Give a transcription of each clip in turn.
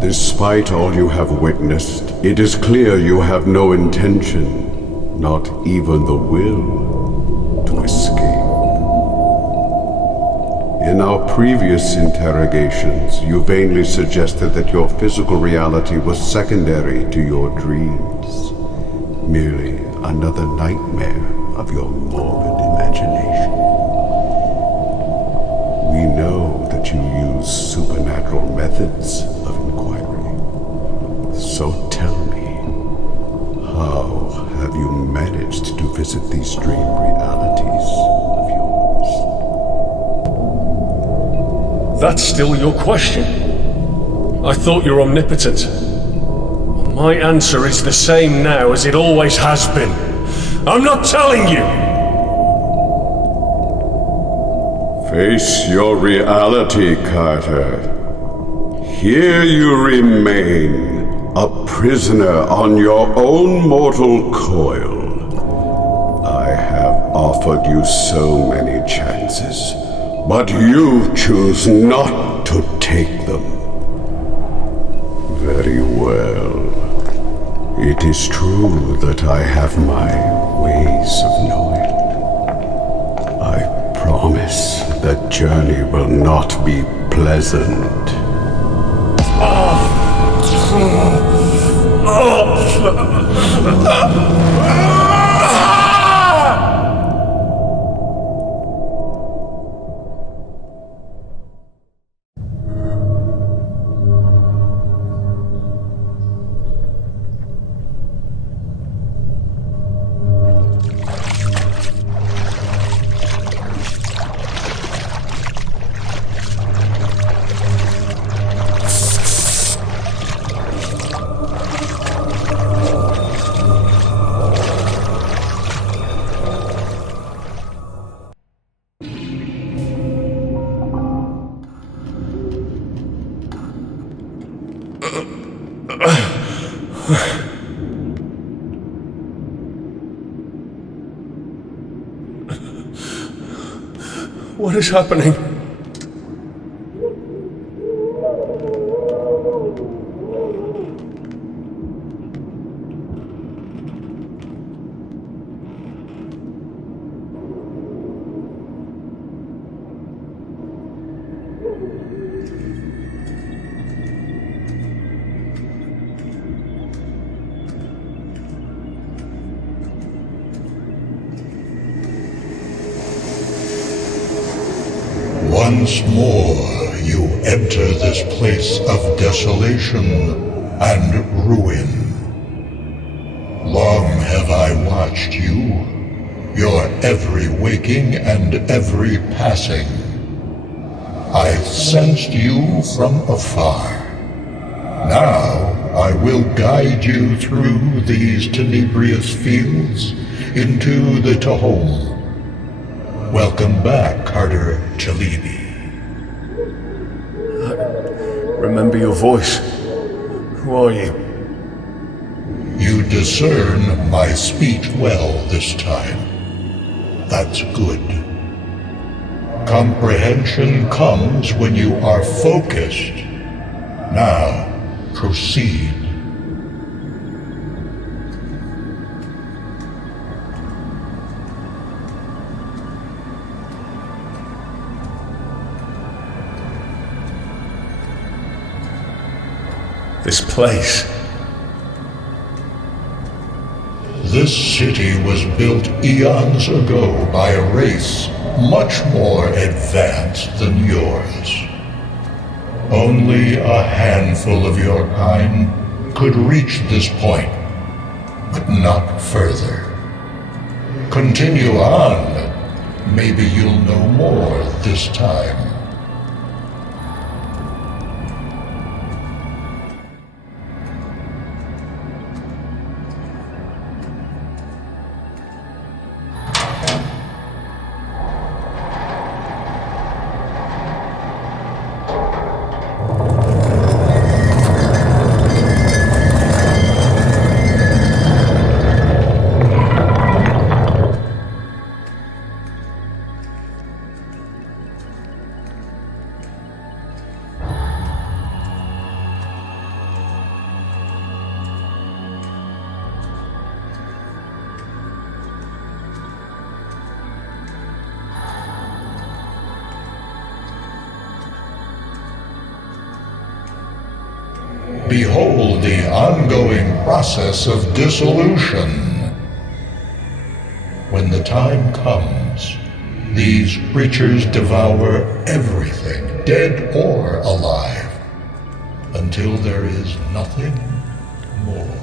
Despite all you have witnessed, it is clear you have no intention, not even the will, to escape. In our previous interrogations, you vainly suggested that your physical reality was secondary to your dreams, merely another nightmare of your morbid imagination. We know that you use supernatural methods of inquiry. So tell me, how have you managed to visit these dream realities of yours? That's still your question? I thought you were omnipotent. My answer is the same now as it always has been. I'm not telling you! Face your reality, Carter. Here you remain, a prisoner on your own mortal coil. I have offered you so many chances, but you choose not to take them. Very well. It is true that I have my ways of knowing. I promise that journey will not be pleasant. What is happening? Once more you enter this place of desolation and ruin. Long have I watched you, your every waking and every passing. I sensed you from afar. Now I will guide you through these tenebrious fields into the Tahom. Welcome back, Carter Chalibi. Remember your voice. Who are you? You discern my speech well this time. That's good. Comprehension comes when you are focused. Now, proceed. This place. This city was built eons ago by a race much more advanced than yours. Only a handful of your kind could reach this point, but not further. Continue on. Maybe you'll know more this time. behold the ongoing process of dissolution. When the time comes, these creatures devour everything, dead or alive, until there is nothing more.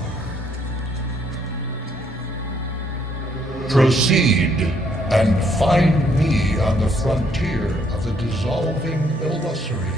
Proceed and find me on the frontier of the dissolving illusory.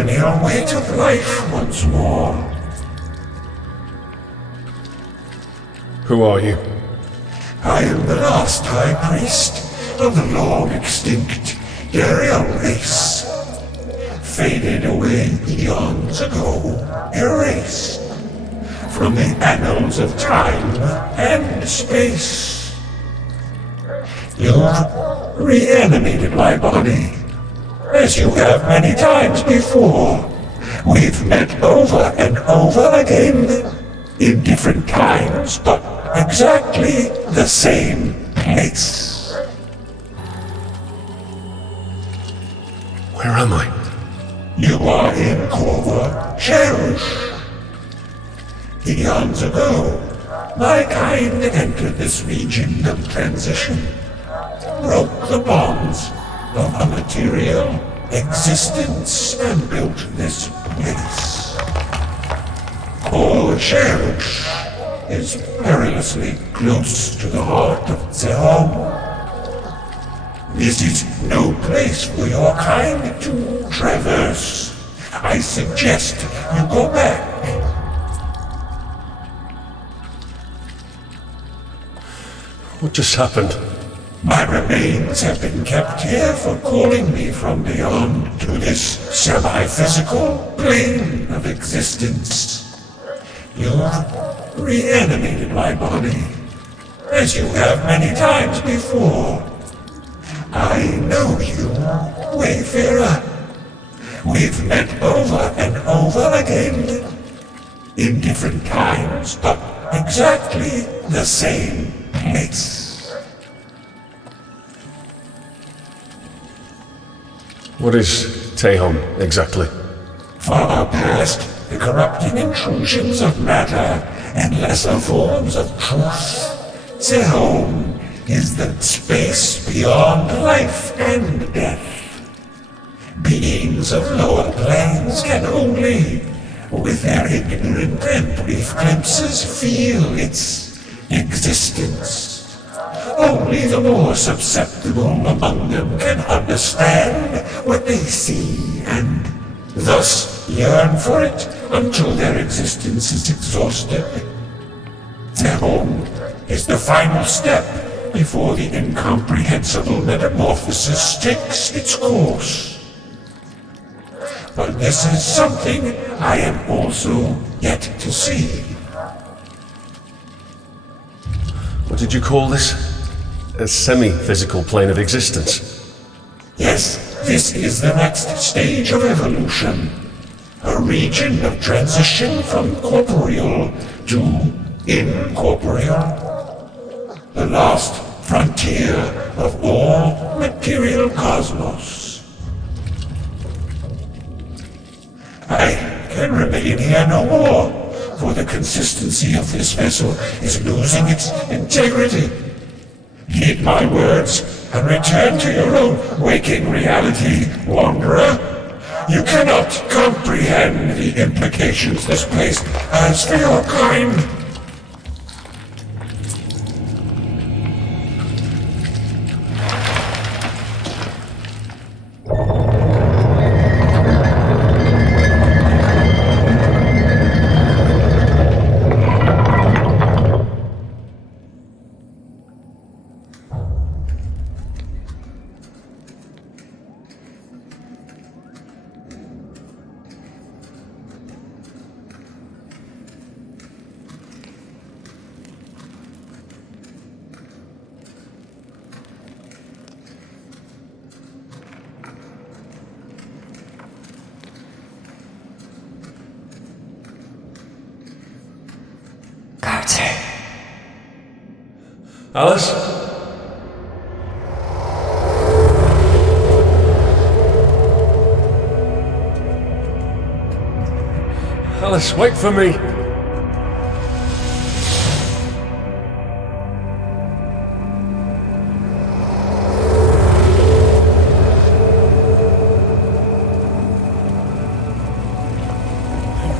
perennial weight of life once more. Who are you? I am the last High Priest of the long-extinct Uriel race. Faded away eons ago, erased from the annals of time and space. You've reanimated my body, as you have many times before. We've met over and over again, in different times, but exactly the same place. Where am I? You are in Korva Cherush. Eons ago, my kind entered this region of transition, broke the bonds of a material existence, and built this place. Korva Cherush is perilously close to the heart of Zehom. This is no place for your kind to traverse. I suggest you go back. What just happened? My remains have been kept here for calling me from beyond to this semi-physical plane of existence. You've reanimated my body, as you have many times before. I know you, Wayfarer. We've met over and over again, in different times, but exactly the same place. What is Tehom exactly? Far past the corrupting intrusions of matter and lesser forms of truth, Zehom is the space beyond life and death. Beings of lower planes can only, with their ignorant and brief glimpses, feel its existence. Only the more susceptible among them can understand what they see and thus yearn for it until their existence is exhausted. Their home is the final step before the incomprehensible metamorphosis takes its course. But this is something I am also yet to see. What did you call this? A semi-physical plane of existence? Yes, this is the next stage of evolution. A region of transition from corporeal to incorporeal. the last frontier of all material cosmos. I can remain here no more, for the consistency of this vessel is losing its integrity. Heed my words and return to your own waking reality, wanderer. You cannot comprehend the implications this place has for your kind. Alice? Alice, wait for me!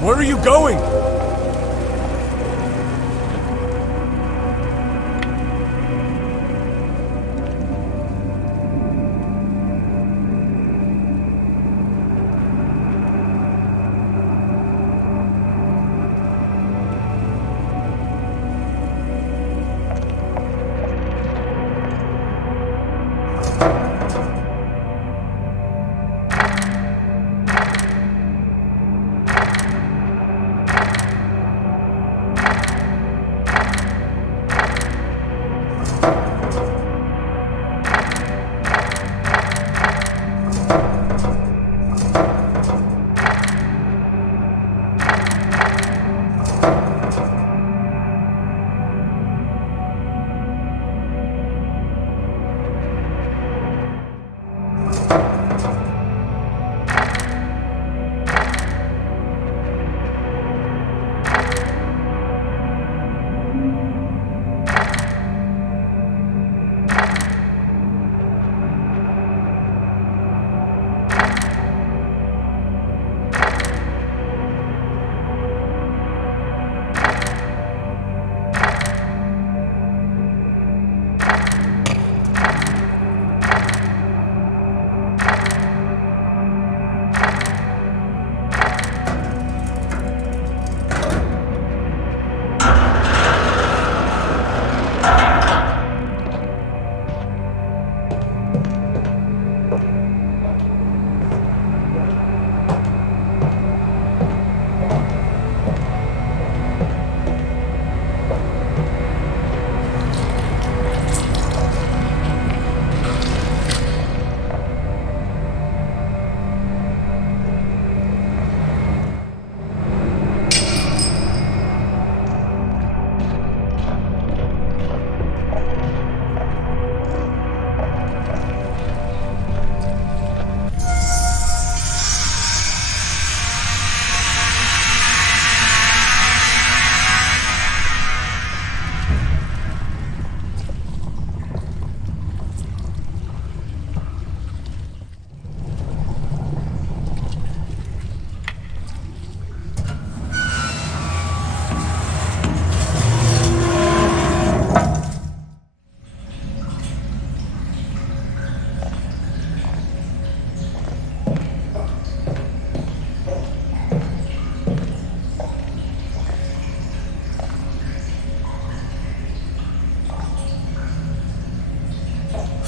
Where are you going?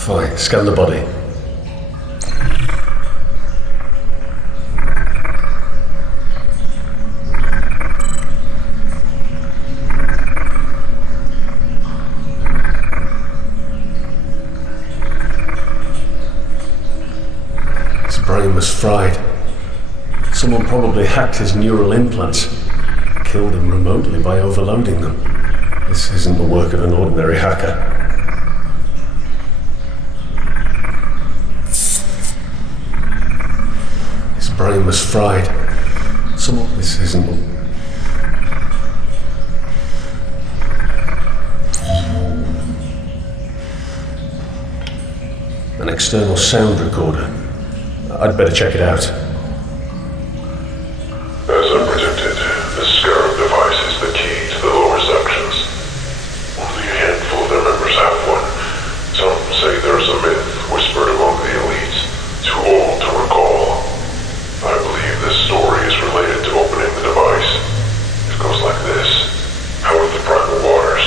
Fine, scan the body. His brain was fried. Someone probably hacked his neural implants, killed him remotely by overloading them. This isn't the work of an ordinary hacker. fried. This isn't... An external sound recorder. I'd better check it out. As I predicted, this scarab device is the key to the lower sections. Only a handful of their members have one. Some say there's a myth whispered among the elites, too old to recall. I believe this story is related to opening the device. It goes like this. Out of the primal waters,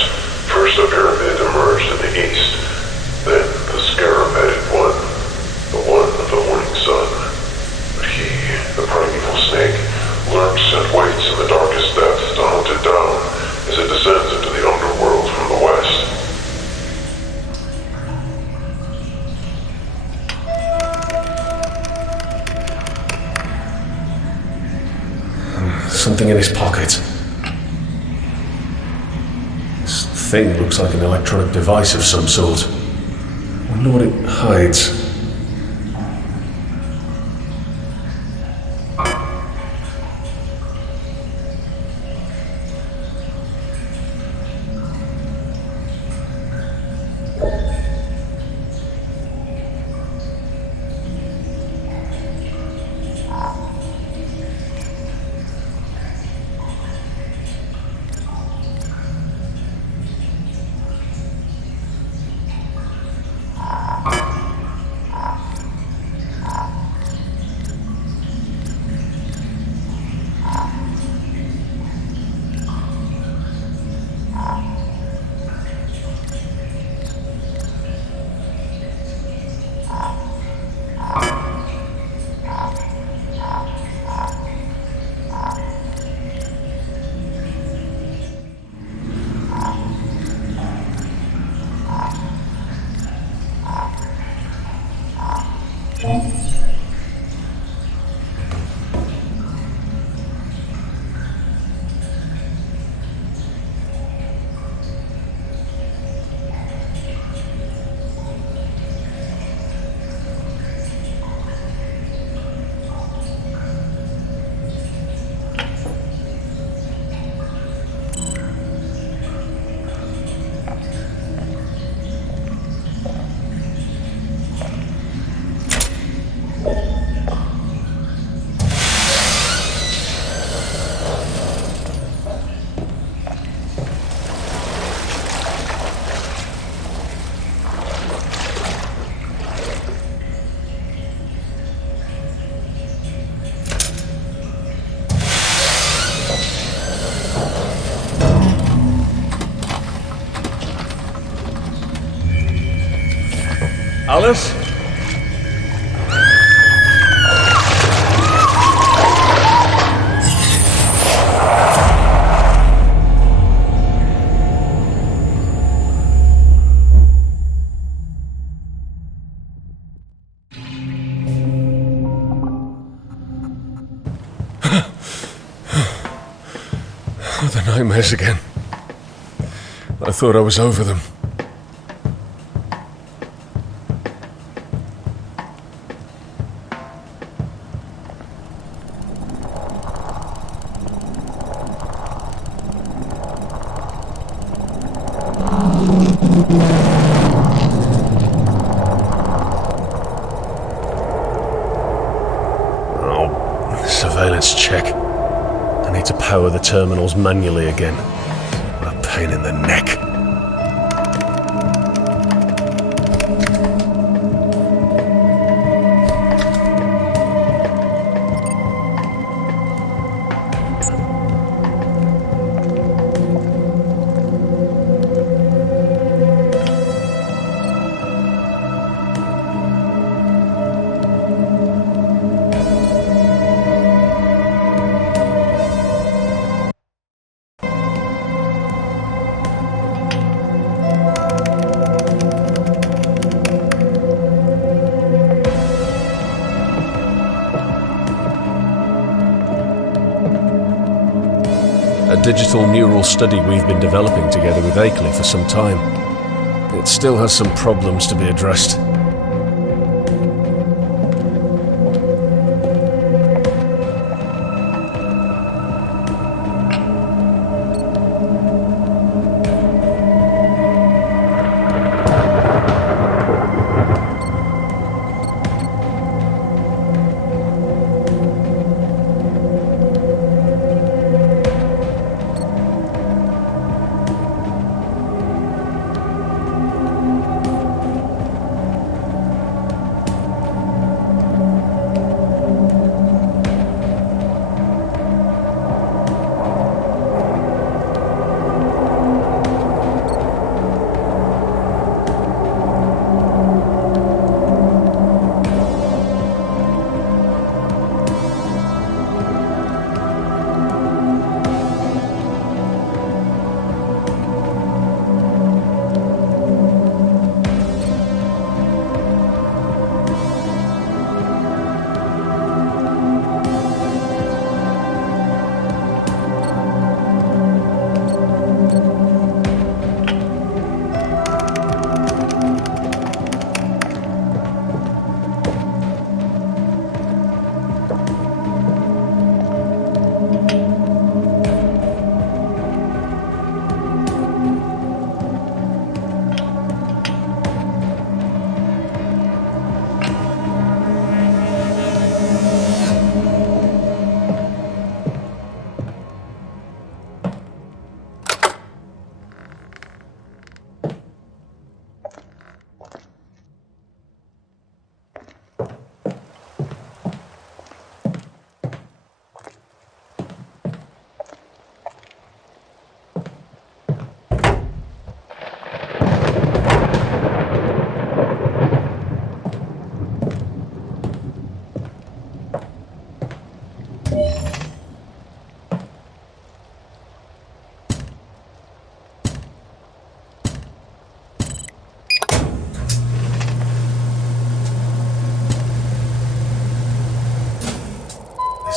first a pyramid emerged in the east. Then the scarab-headed one, the one of the morning sun. But he, the primeval snake, lurks and waits in the darkest depths to hunt it down as it descends into the underworld from the west. Something in his pocket. This thing looks like an electronic device of some sort. I wonder what it hides. Alice? Oh, the nightmares again. I thought I was over them. Surveillance check. I need to power the terminals manually again. What a pain in the neck. A digital neural study we've been developing together with Akeley for some time. It still has some problems to be addressed.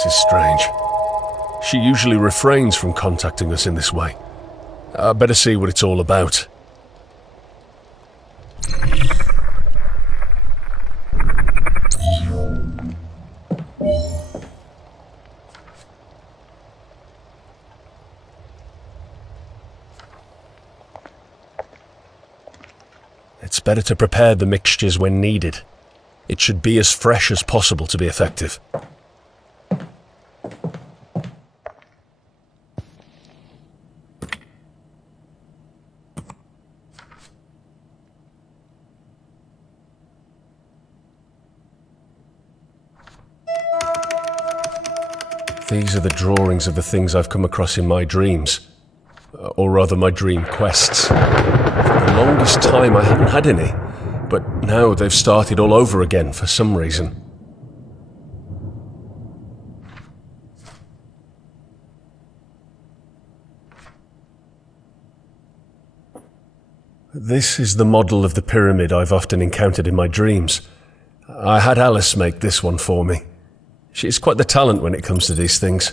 This is strange. She usually refrains from contacting us in this way. I better see what it's all about. It's better to prepare the mixtures when needed. It should be as fresh as possible to be effective. These are the drawings of the things I've come across in my dreams. Or rather, my dream quests. For the longest time I haven't had any, but now they've started all over again for some reason. This is the model of the pyramid I've often encountered in my dreams. I had Alice make this one for me. She's quite the talent when it comes to these things.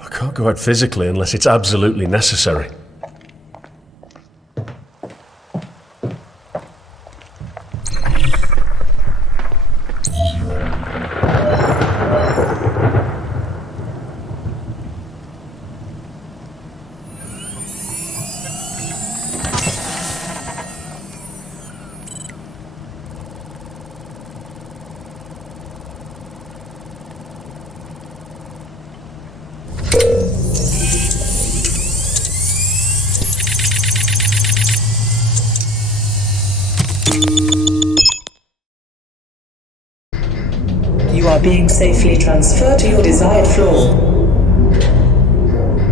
I can't go out physically unless it's absolutely necessary. You are being safely transferred to your desired floor.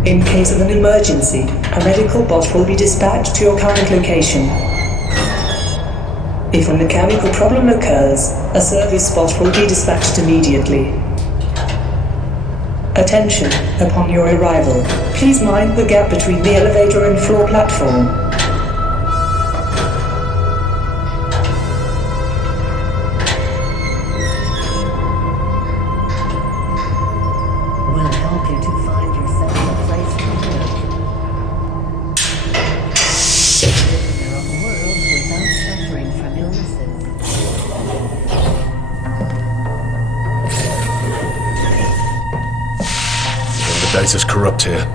In case of an emergency, a medical bot will be dispatched to your current location. If a mechanical problem occurs, a service bot will be dispatched immediately. Attention, upon your arrival, please mind the gap between the elevator and floor platform. Will help you to find yourself a place to live. Living in a world without suffering from illnesses. The data's corrupt here.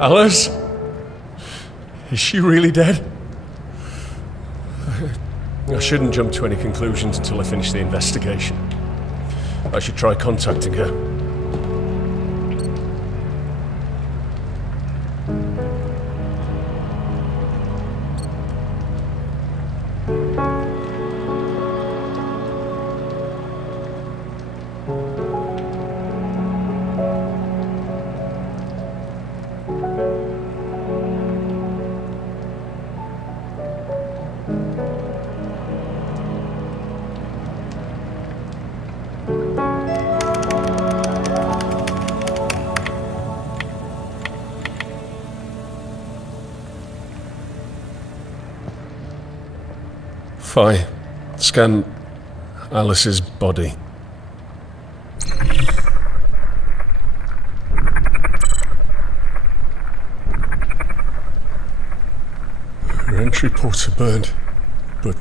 Alice? Is she really dead? I shouldn't jump to any conclusions until I finish the investigation. I should try contacting her. Fine. Scan Alice's body. Her entry ports are burned, but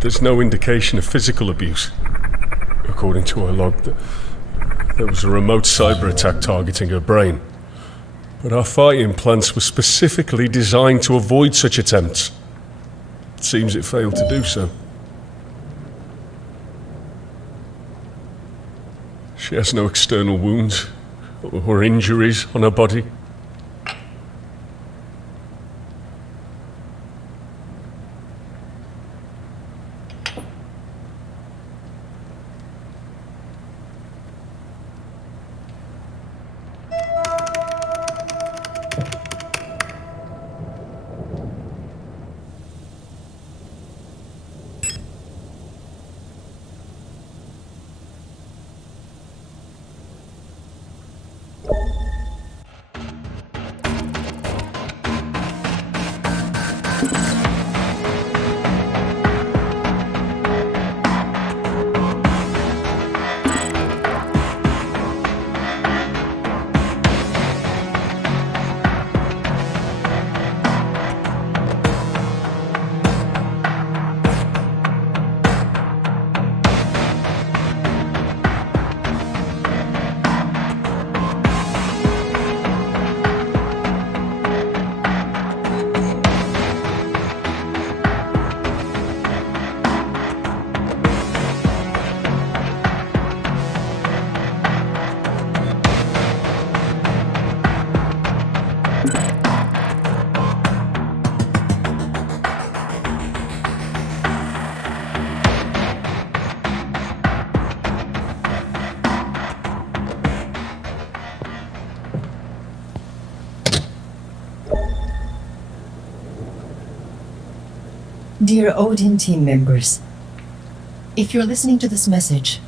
there's no indication of physical abuse. According to our log, there was a remote cyber attack targeting her brain, But our fighting plants were specifically designed to avoid such attempts. It seems it failed to do so. She has no external wounds or injuries on her body. Dear Odin team members, if you're listening to this message,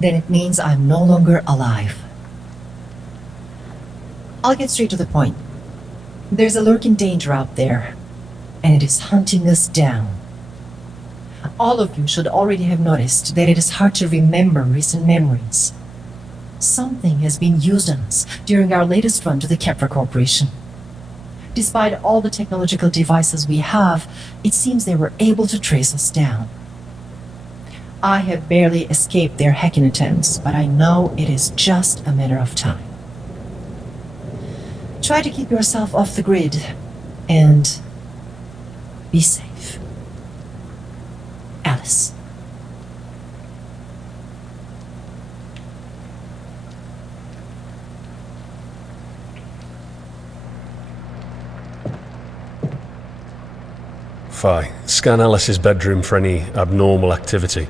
then it means I'm no longer alive. I'll get straight to the point. There's a lurking danger out there, and it is hunting us down. All of you should already have noticed that it is hard to remember recent memories. Something has been used on us during our latest run to the Kepler Corporation. Despite all the technological devices we have, it seems they were able to trace us down. I have barely escaped their hacking attempts, but I know it is just a matter of time. Try to keep yourself off the grid and be safe. Alice. Fi, scan Alice's bedroom for any abnormal activity.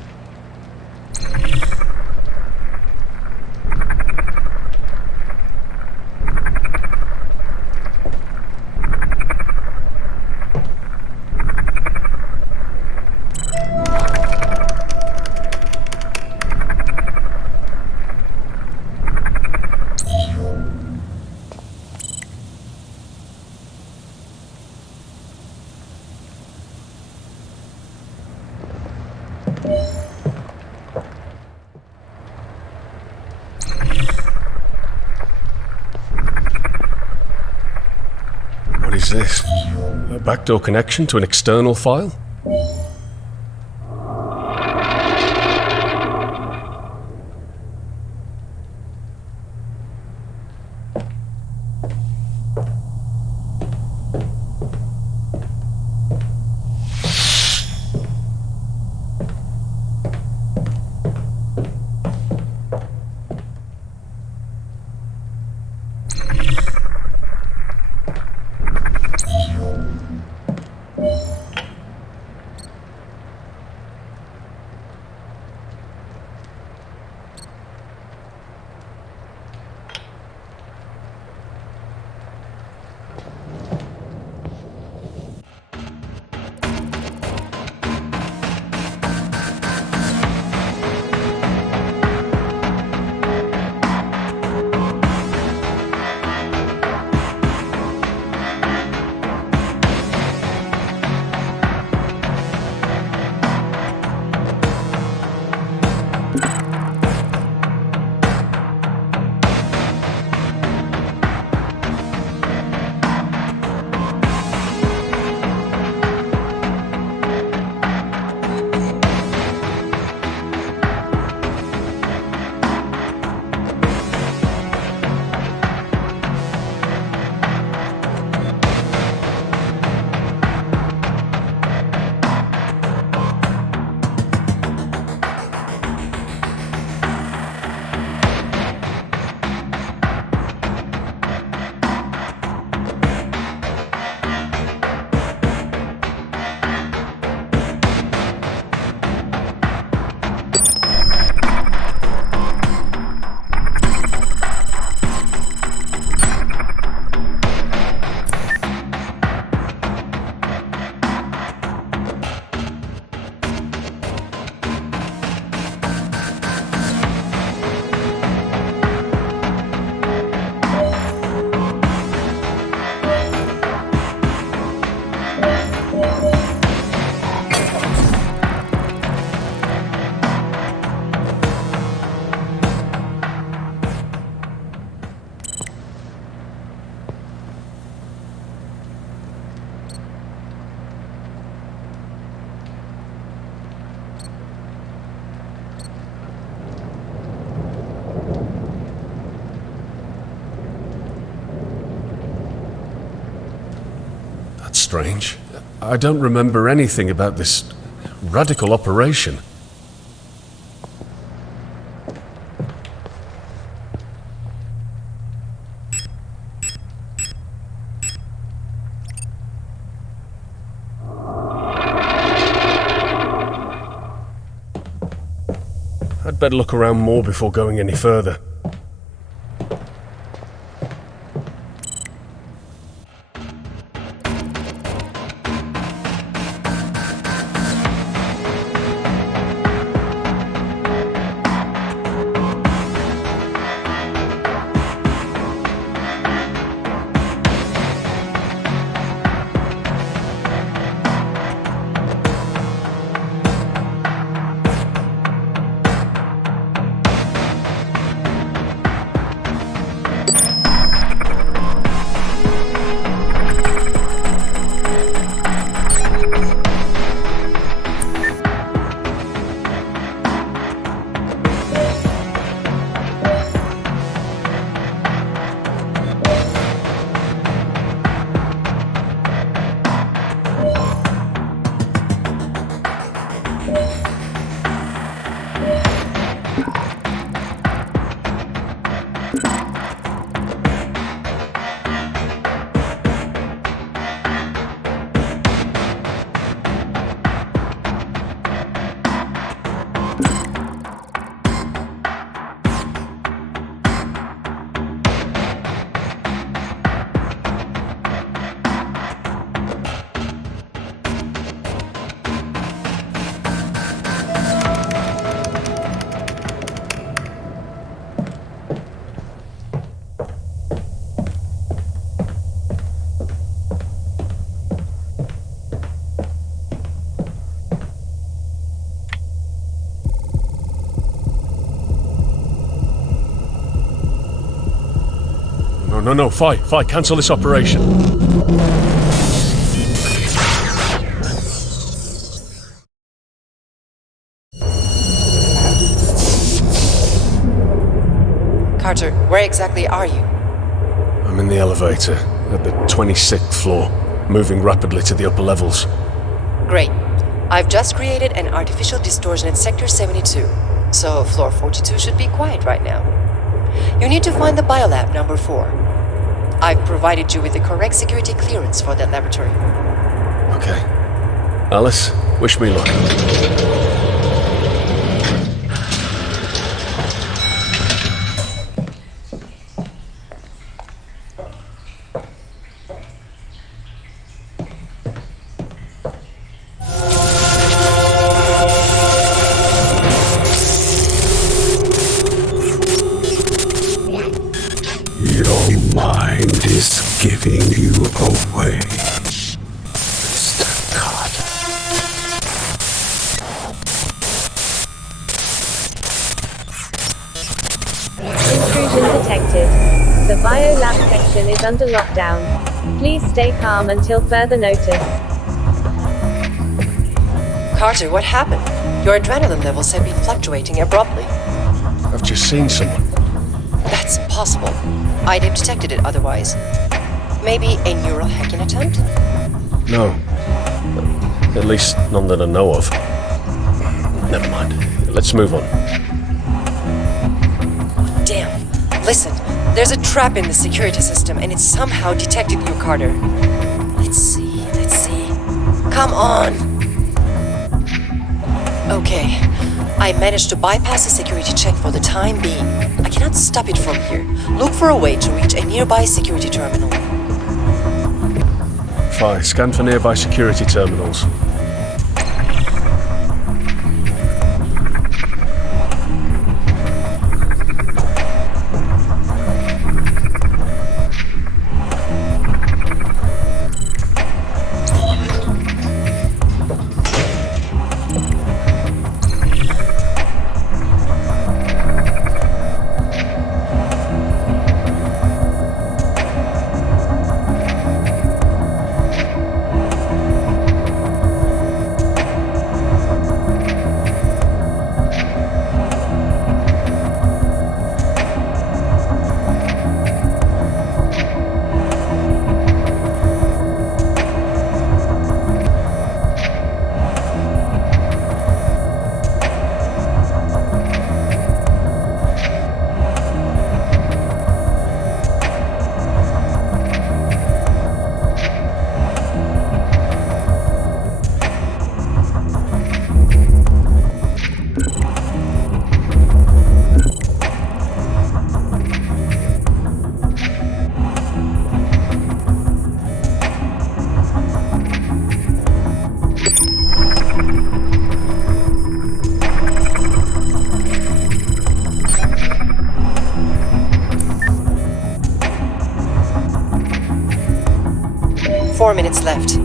What is this? A backdoor connection to an external file? Strange. I don't remember anything about this radical operation. I'd better look around more before going any further. No, Fi, cancel this operation. Carter, where exactly are you? I'm in the elevator, at the 26th floor, moving rapidly to the upper levels. Great. I've just created an artificial distortion at Sector 72, so floor 42 should be quiet right now. You need to find the biolab number 4. I've provided you with the correct security clearance for that laboratory. Okay. Alice, wish me luck. Your mind is giving you away, Mr. Carter. Intrusion detected. The biolab section is under lockdown. Please stay calm until further notice. Carter, what happened? Your adrenaline levels have been fluctuating abruptly. I've just seen someone. That's impossible. I'd have detected it otherwise. Maybe a neural hacking attempt? No. At least none that I know of. Never mind. Let's move on. Damn. Listen, there's a trap in the security system and it's somehow detected you, Carter. Let's see. Come on! Okay. I managed to bypass the security check for the time being. I cannot stop it from here. Look for a way to reach a nearby security terminal. Fi, scan for nearby security terminals. 4 minutes left.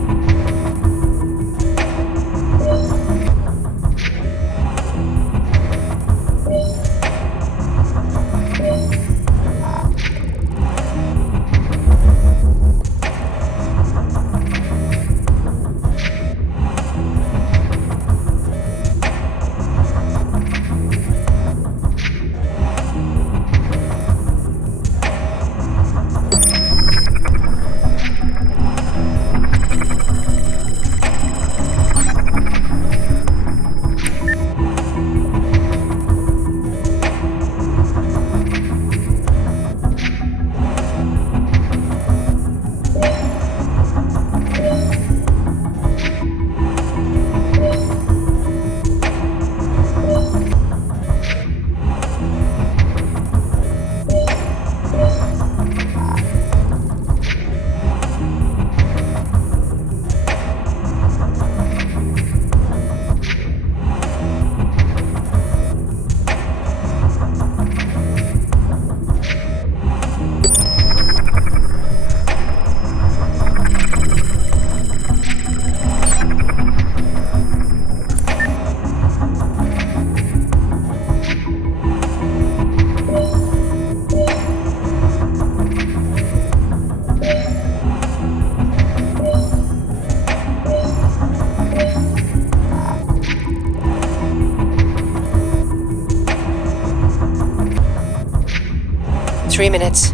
Three minutes.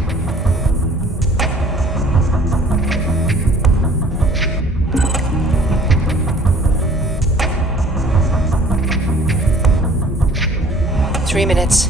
Three minutes.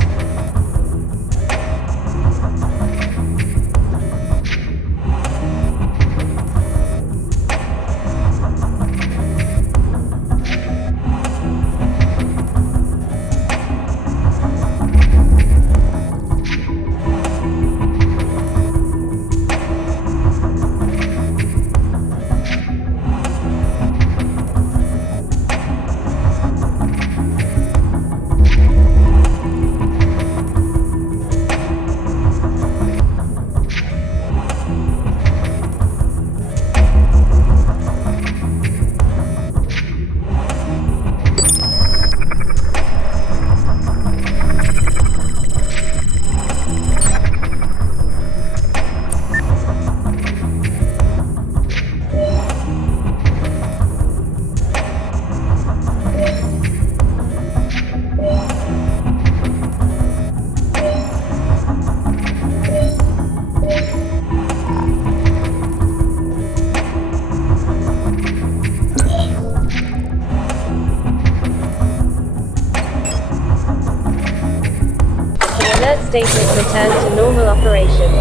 Status returned to normal operation.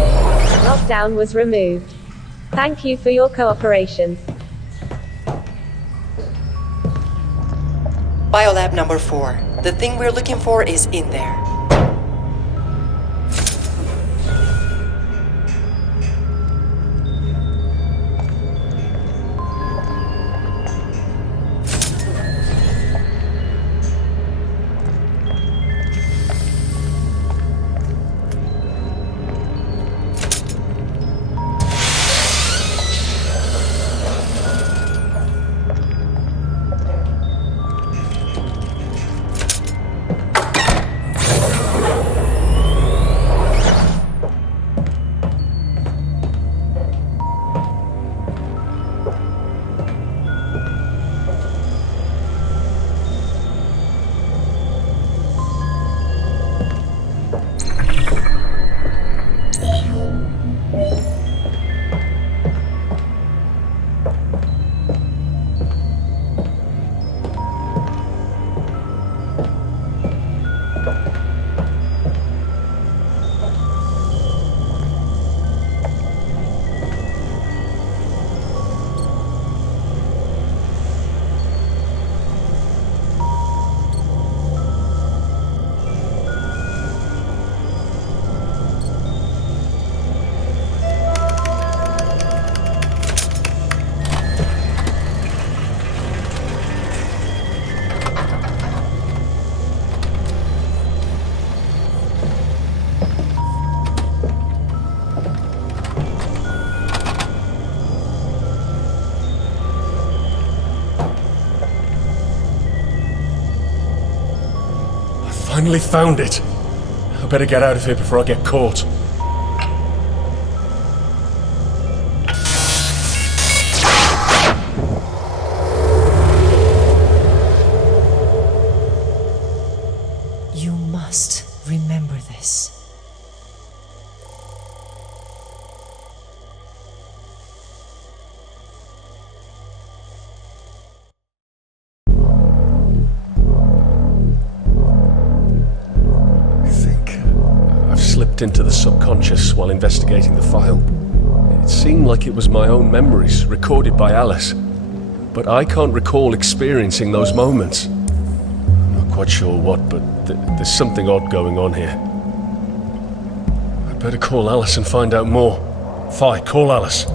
Lockdown was removed. Thank you for your cooperation. Biolab number 4. The thing we're looking for is in there. finally found it. I better get out of here before I get caught. You must remember this. Slipped into the subconscious while investigating the file. It seemed like it was my own memories, recorded by Alice. But I can't recall experiencing those moments. I'm not quite sure what, but there's something odd going on here. I'd better call Alice and find out more. Fi, call Alice.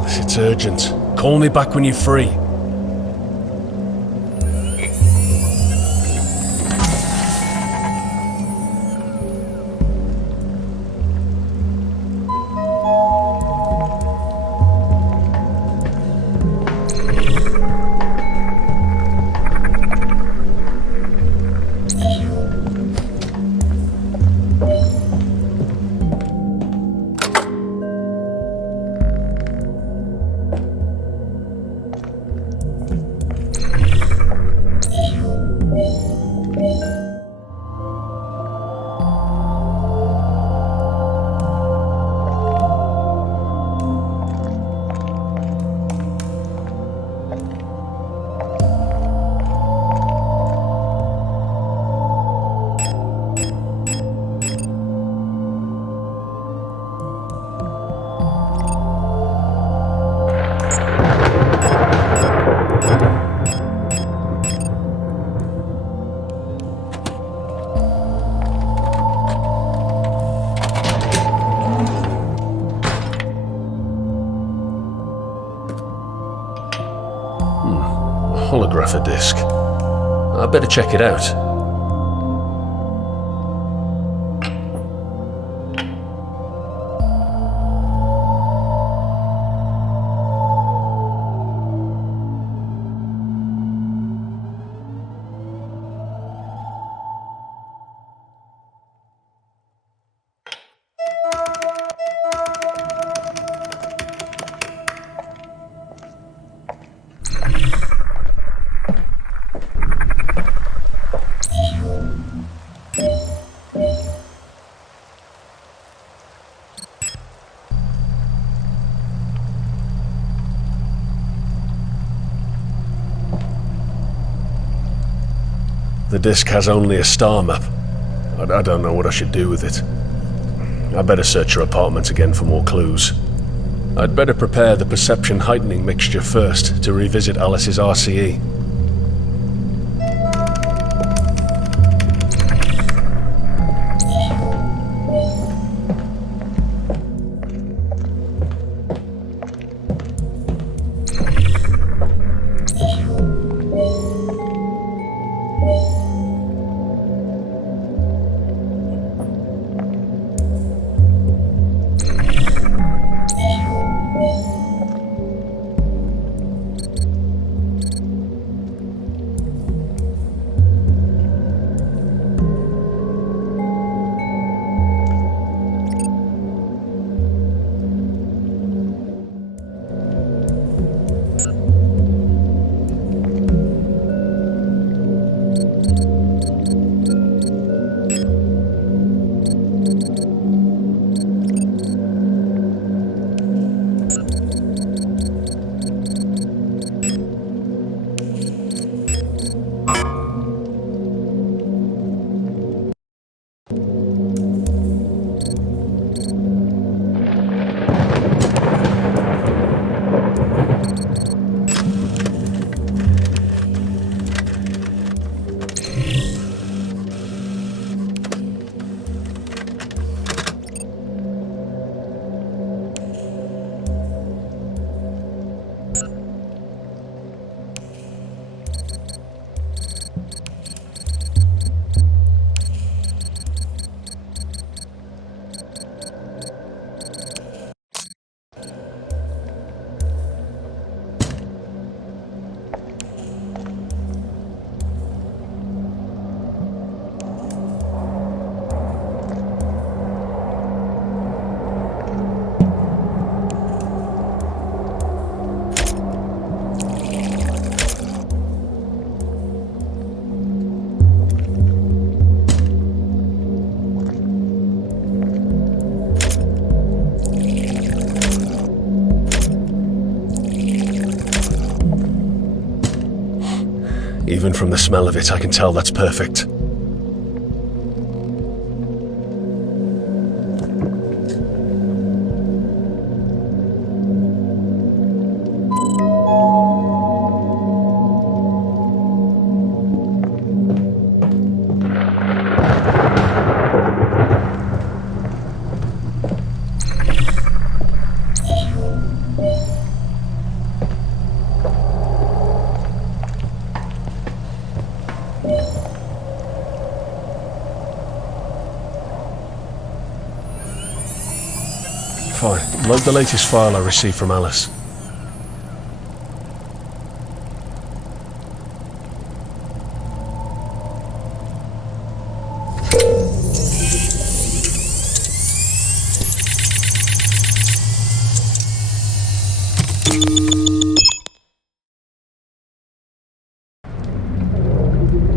Alice, it's urgent. Call me back when you're free. Holographer disc. I better check it out. The disc has only a star map. I don't know what I should do with it. I better search her apartment again for more clues. I'd better prepare the perception heightening mixture first to revisit Alice's RCE. Even from the smell of it, I can tell that's perfect. Fine. Load the latest file I received from Alice.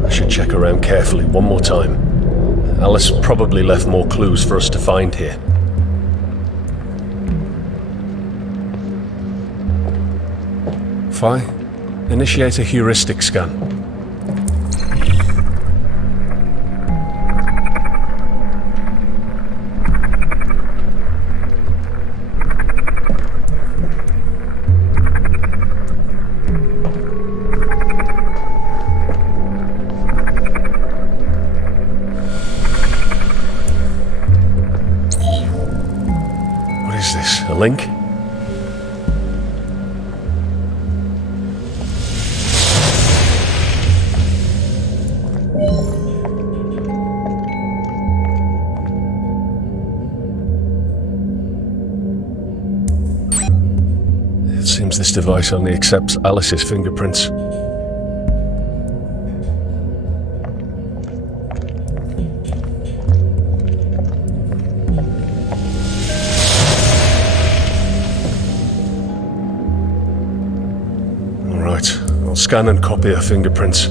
I should check around carefully one more time. Alice probably left more clues for us to find here. Phi, initiate a heuristic scan. What is this? A link? Seems this device only accepts Alice's fingerprints. All right, I'll scan and copy her fingerprints.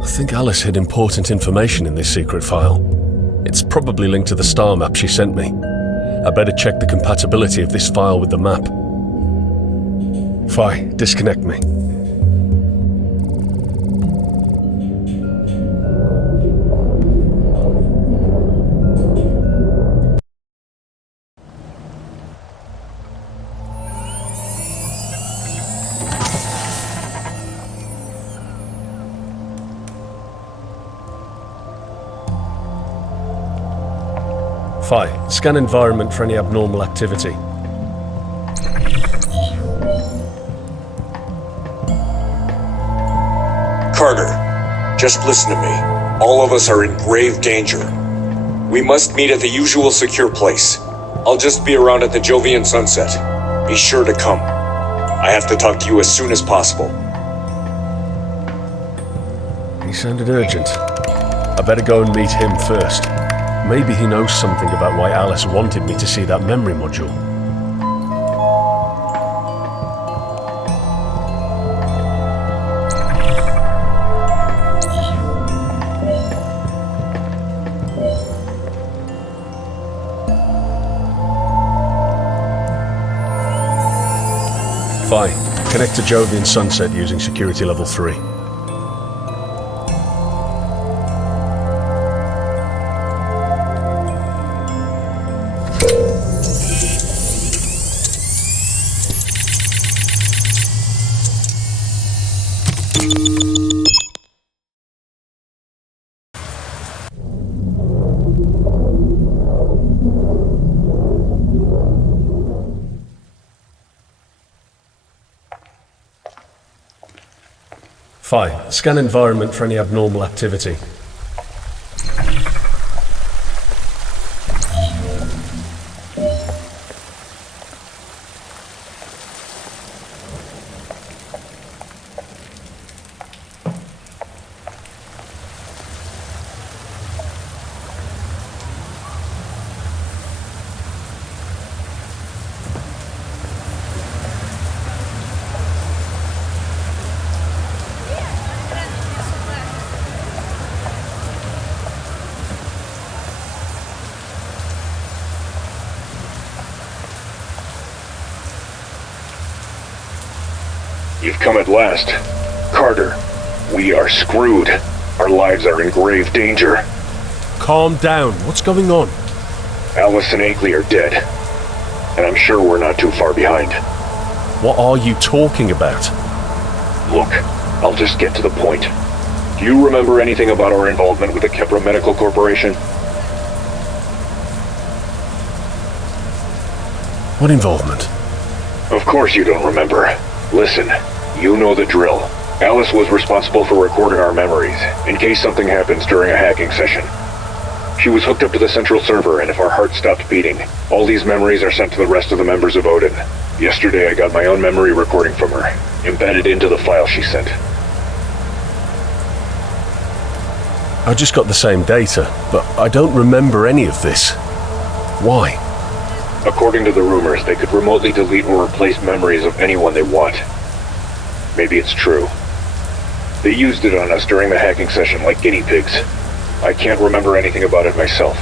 I think Alice hid important information in this secret file. It's probably linked to the star map she sent me. I better check the compatibility of this file with the map. Phi, disconnect me. Phi, scan environment for any abnormal activity. Carter, just listen to me. All of us are in grave danger. We must meet at the usual secure place. I'll just be around at the Jovian sunset. Be sure to come. I have to talk to you as soon as possible. He sounded urgent. I better go and meet him first. Maybe he knows something about why Alice wanted me to see that memory module. Phi, connect to Jovian Sunset using security level 3. Phi, scan environment for any abnormal activity. You've come at last. Carter, we are screwed. Our lives are in grave danger. Calm down. What's going on? Alice and Akeley are dead. And I'm sure we're not too far behind. What are you talking about? Look, I'll just get to the point. Do you remember anything about our involvement with the Kepra Medical Corporation? What involvement? Of course you don't remember. Listen, you know the drill. Alice was responsible for recording our memories, in case something happens during a hacking session. She was hooked up to the central server, and if our heart stopped beating, all these memories are sent to the rest of the members of Odin. Yesterday I got my own memory recording from her, embedded into the file she sent. I just got the same data, but I don't remember any of this. Why? According to the rumors, they could remotely delete or replace memories of anyone they want. Maybe it's true. They used it on us during the hacking session like guinea pigs. I can't remember anything about it myself.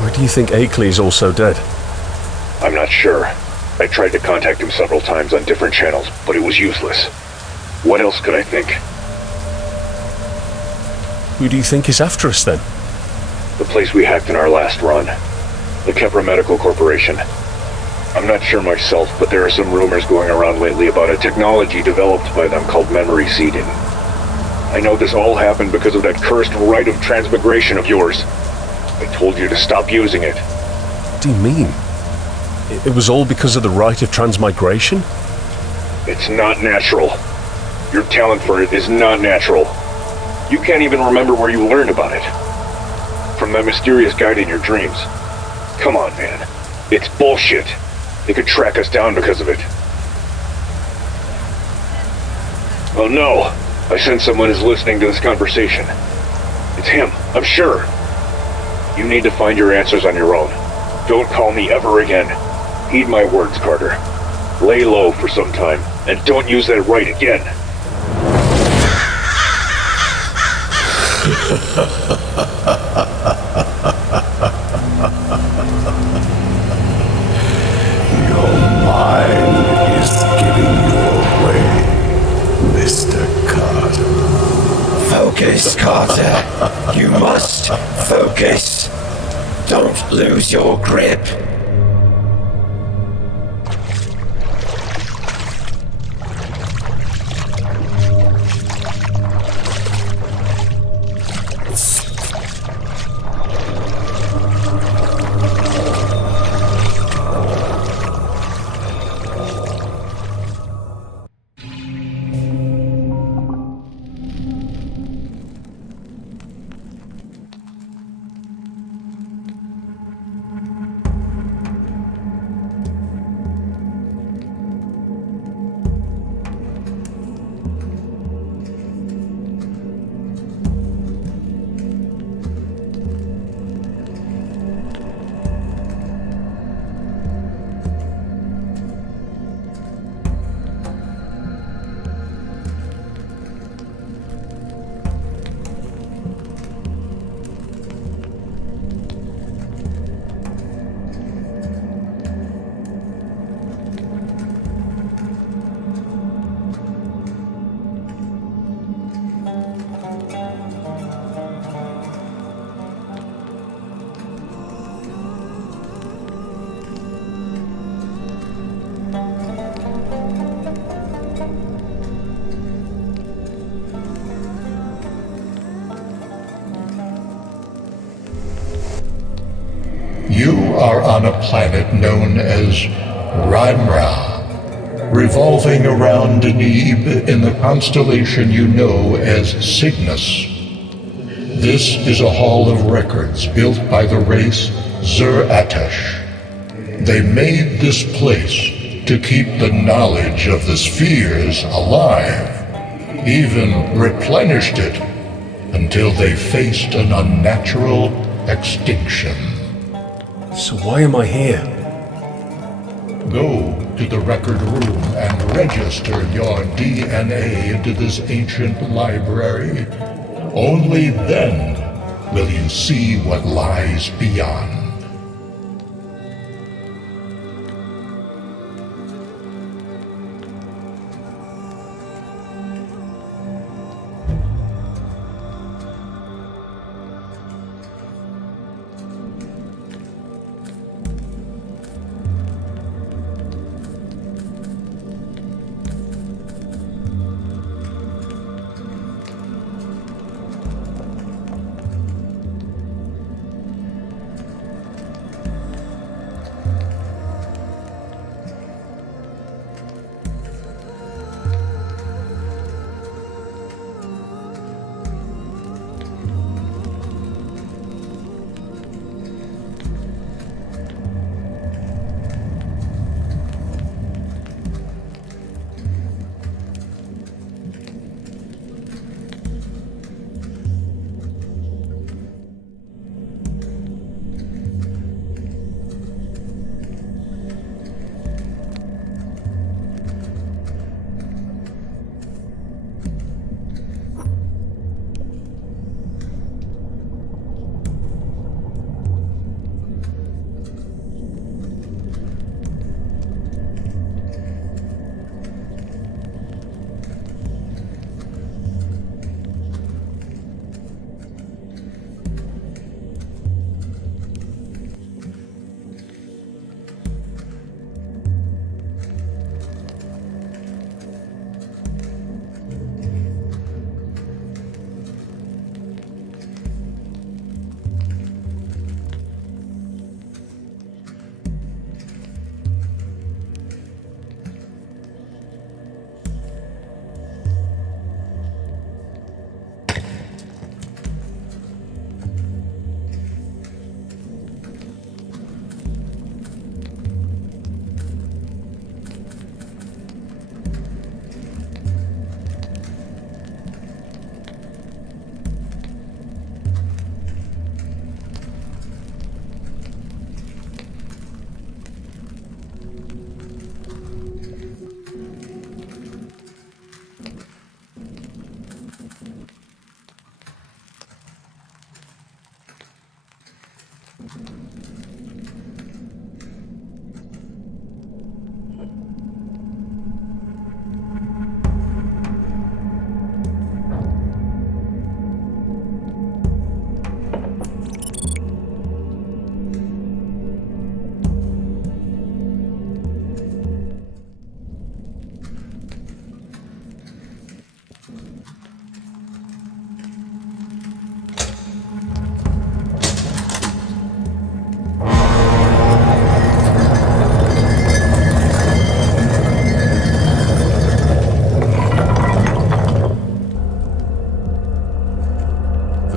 Why do you think Akeley is also dead? I'm not sure. I tried to contact him several times on different channels, but it was useless. What else could I think? Who do you think is after us then? The place we hacked in our last run. The Kepra Medical Corporation. I'm not sure myself, but there are some rumors going around lately about a technology developed by them called memory seeding. I know this all happened because of that cursed rite of transmigration of yours. I told you to stop using it. What do you mean? It was all because of the rite of transmigration? It's not natural. Your talent for it is not natural. You can't even remember where you learned about it. From that mysterious guide in your dreams. Come on, man. It's bullshit. They could track us down because of it. Oh no! I sense someone is listening to this conversation. It's him, I'm sure. You need to find your answers on your own. Don't call me ever again. Heed my words, Carter. Lay low for some time, and don't use that right again. Your mind is giving you away, Mr. Carter. Focus, Carter. You must focus. Don't lose your grip. You are on a planet known as Rimra, revolving around Deneb in the constellation you know as Cygnus. This is a hall of records built by the race Zur-Atesh. They made this place to keep the knowledge of the spheres alive, even replenished it until they faced an unnatural extinction. So why am I here? Go to the record room and register your DNA into this ancient library. Only then will you see what lies beyond.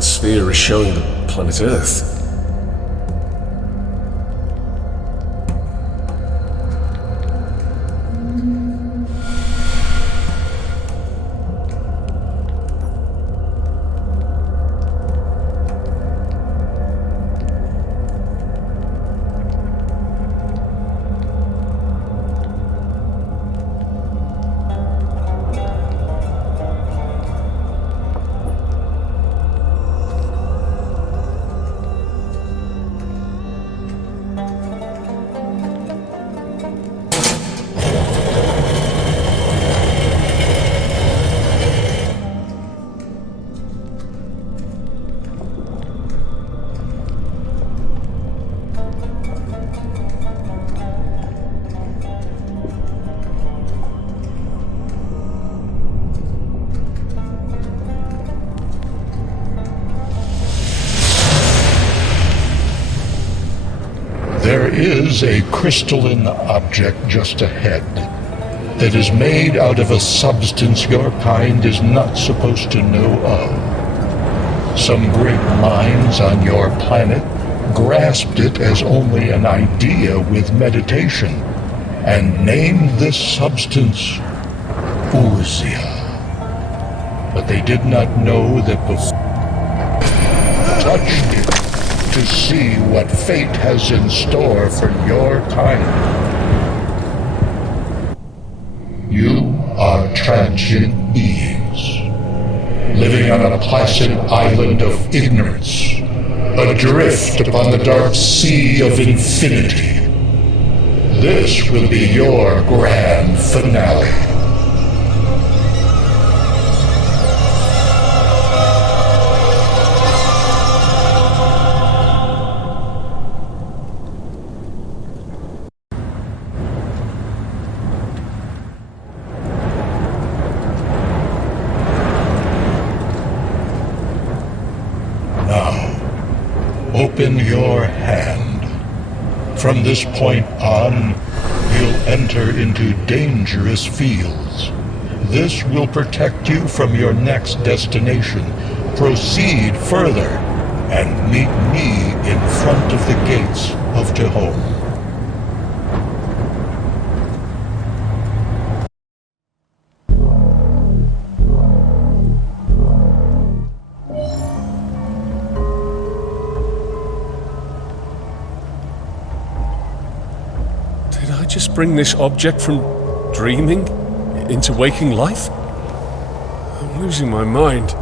The sphere is showing the planet Earth. There is a crystalline object just ahead that is made out of a substance your kind is not supposed to know of. Some great minds on your planet grasped it as only an idea with meditation and named this substance Urzia. But they did not know that before touched it to see what fate has in store for your kind. You are transient beings, living on a placid island of ignorance, adrift upon the dark sea of infinity. This will be your grand finale. Open your hand. From this point on, you'll enter into dangerous fields. This will protect you from your next destination. Proceed further and meet me in front of the gates of Tehom. Just bring this object from dreaming into waking life? I'm losing my mind.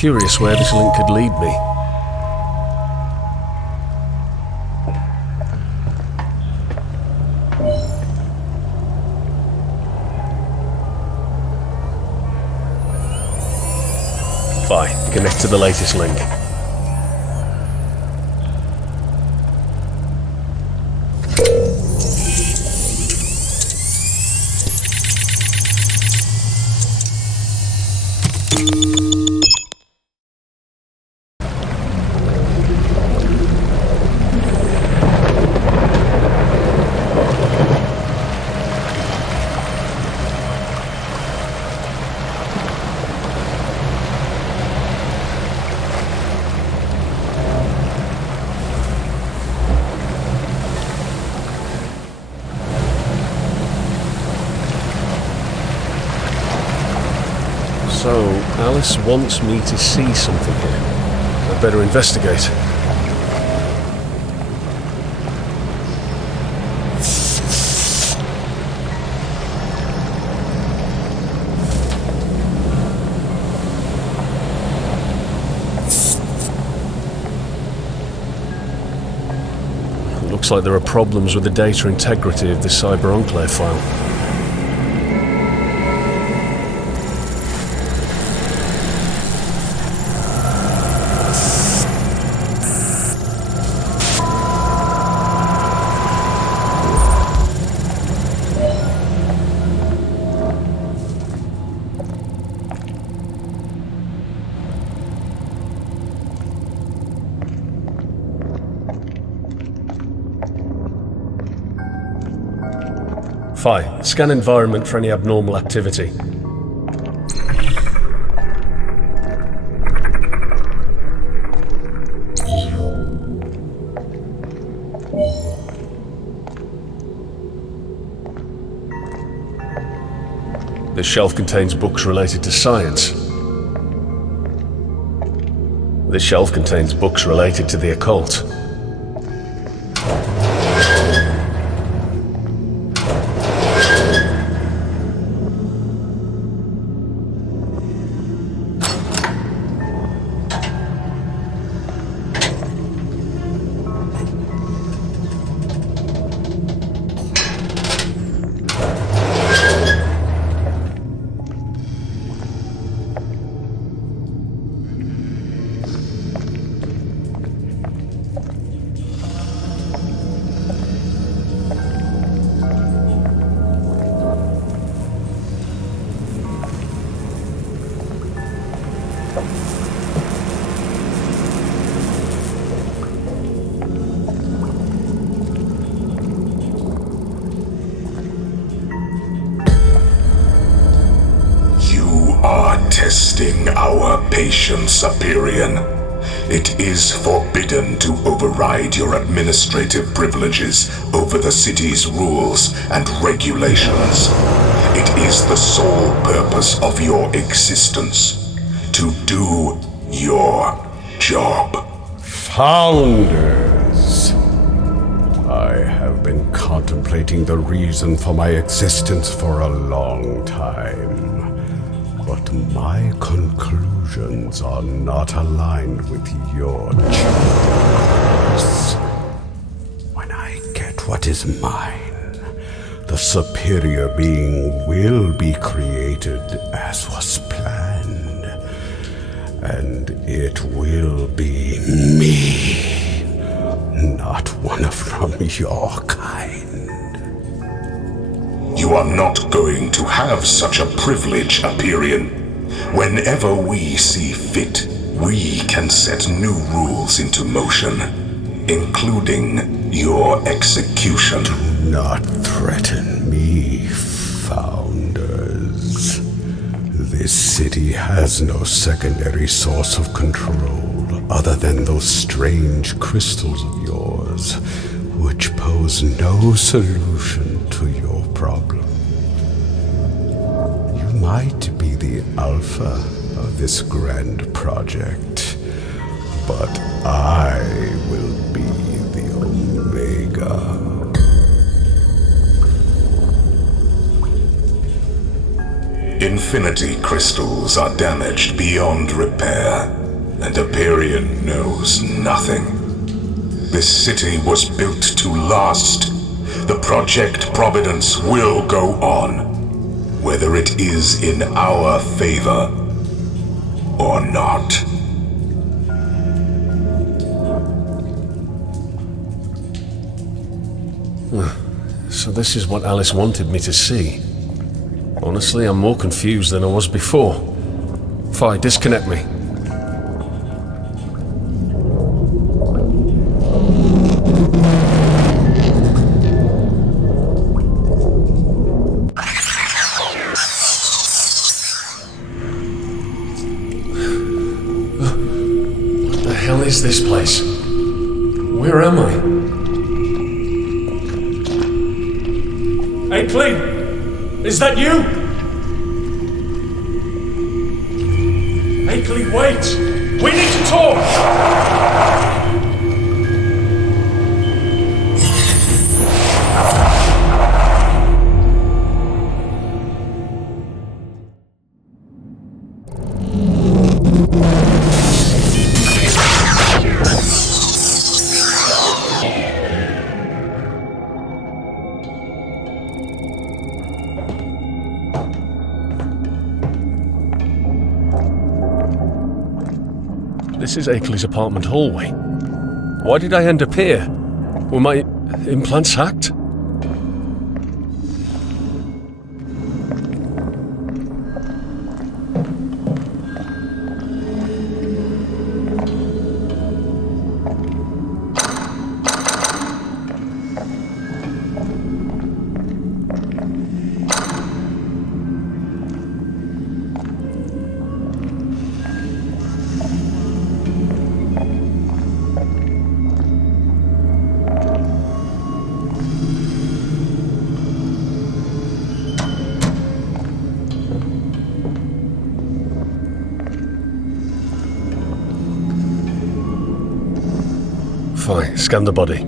curious where this link could lead me. Fine, connect to the latest link. So, Alice wants me to see something here. I better investigate. Looks like there are problems with the data integrity of the Cyber Enclave file. Phi, scan environment for any abnormal activity. This shelf contains books related to science. This shelf contains books related to the occult. Testing our patience, Superior. It is forbidden to override your administrative privileges over the city's rules and regulations. It is the sole purpose of your existence to do your job. Founders! I have been contemplating the reason for my existence for a long time. But my conclusions are not aligned with your choice. When I get what is mine, the superior being will be created as was planned. And it will be me, not one from your kind. You are not going to have such a privilege, Hyperion. Whenever we see fit, we can set new rules into motion, including your execution. Do not threaten me, Founders. This city has no secondary source of control other than those strange crystals of yours, which pose no solution to your problem. You might be the alpha of this grand project, but I will be the omega. Infinity crystals are damaged beyond repair, and Hyperion knows nothing. This city was built to last. The Project Providence will go on, whether it is in our favor or not. So this is what Alice wanted me to see. Honestly, I'm more confused than I was before. Phi, disconnect me. What the hell is this place? Where am I? Hey, Cleve! Is that you? Akeley, wait! We need to talk! This is Akeley's apartment hallway. Why did I end up here? Were my implants hacked? Fine, scan the body.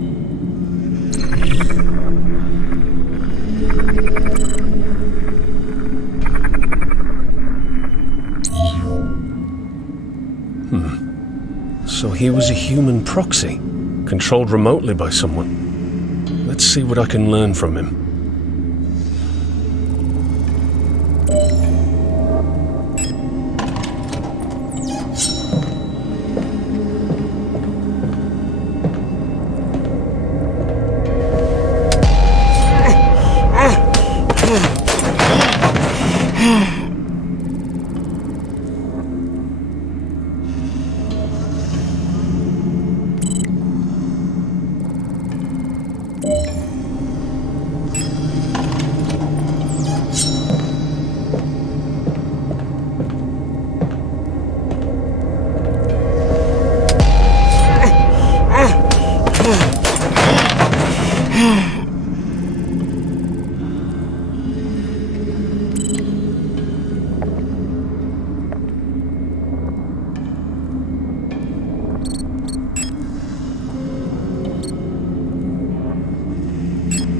So he was a human proxy, controlled remotely by someone. Let's see what I can learn from him.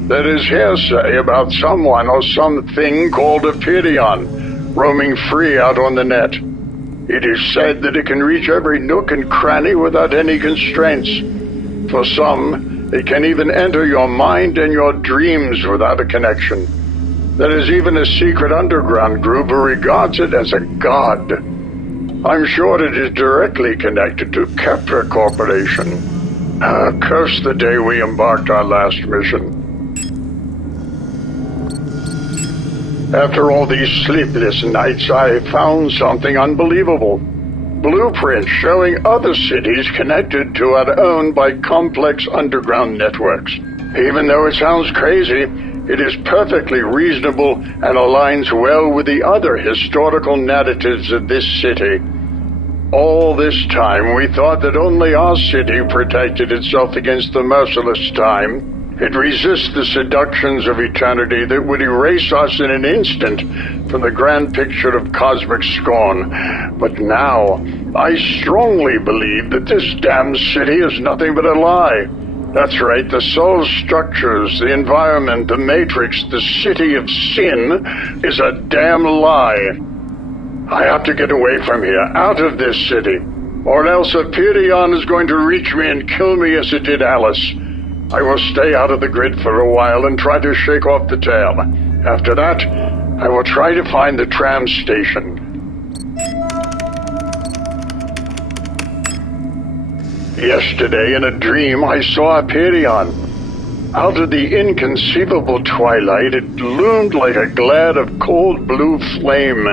There is hearsay about someone or something called Hyperion roaming free out on the net. It is said that it can reach every nook and cranny without any constraints. For some, it can even enter your mind and your dreams without a connection. There is even a secret underground group who regards it as a god. I'm sure it is directly connected to Kepler Corporation. Curse the day we embarked our last mission. After all these sleepless nights, I found something unbelievable. Blueprints showing other cities connected to our own by complex underground networks. Even though it sounds crazy, it is perfectly reasonable and aligns well with the other historical narratives of this city. All this time, we thought that only our city protected itself against the merciless time. It resists the seductions of eternity that would erase us in an instant from the grand picture of cosmic scorn. But now, I strongly believe that this damned city is nothing but a lie. That's right, the soul structures, the environment, the matrix, the city of sin is a damn lie. I have to get away from here, out of this city, or else Aperion is going to reach me and kill me as it did Alice. I will stay out of the grid for a while and try to shake off the tail. After that, I will try to find the tram station. Yesterday, in a dream, I saw Aperion. Out of the inconceivable twilight, it loomed like a glad of cold blue flame,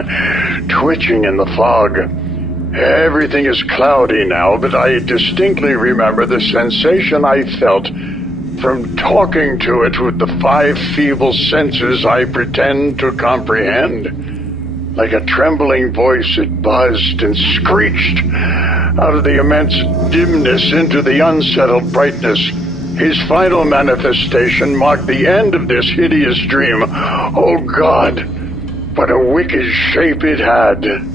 twitching in the fog. Everything is cloudy now, but I distinctly remember the sensation I felt from talking to it with the 5 feeble senses I pretend to comprehend. Like a trembling voice, it buzzed and screeched out of the immense dimness into the unsettled brightness. His final manifestation marked the end of this hideous dream. Oh God, what a wicked shape it had.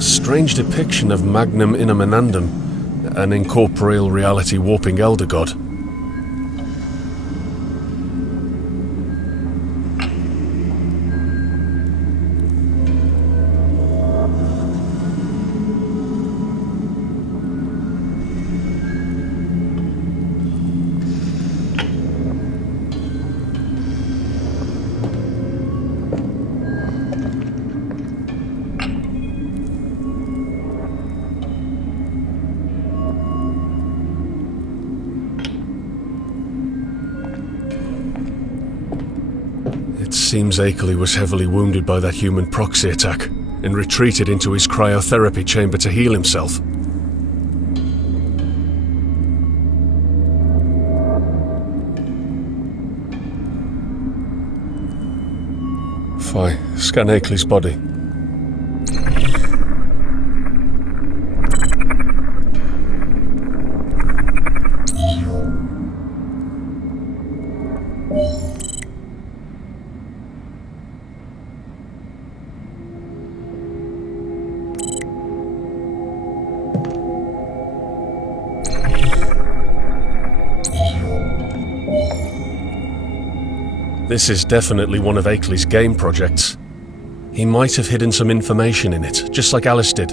Strange depiction of Magnum Inamanandum, an incorporeal reality warping elder god. It seems Akeley was heavily wounded by that human proxy attack and retreated into his cryotherapy chamber to heal himself. Fine, scan Akeley's body. This is definitely one of Akeley's game projects. He might have hidden some information in it, just like Alice did.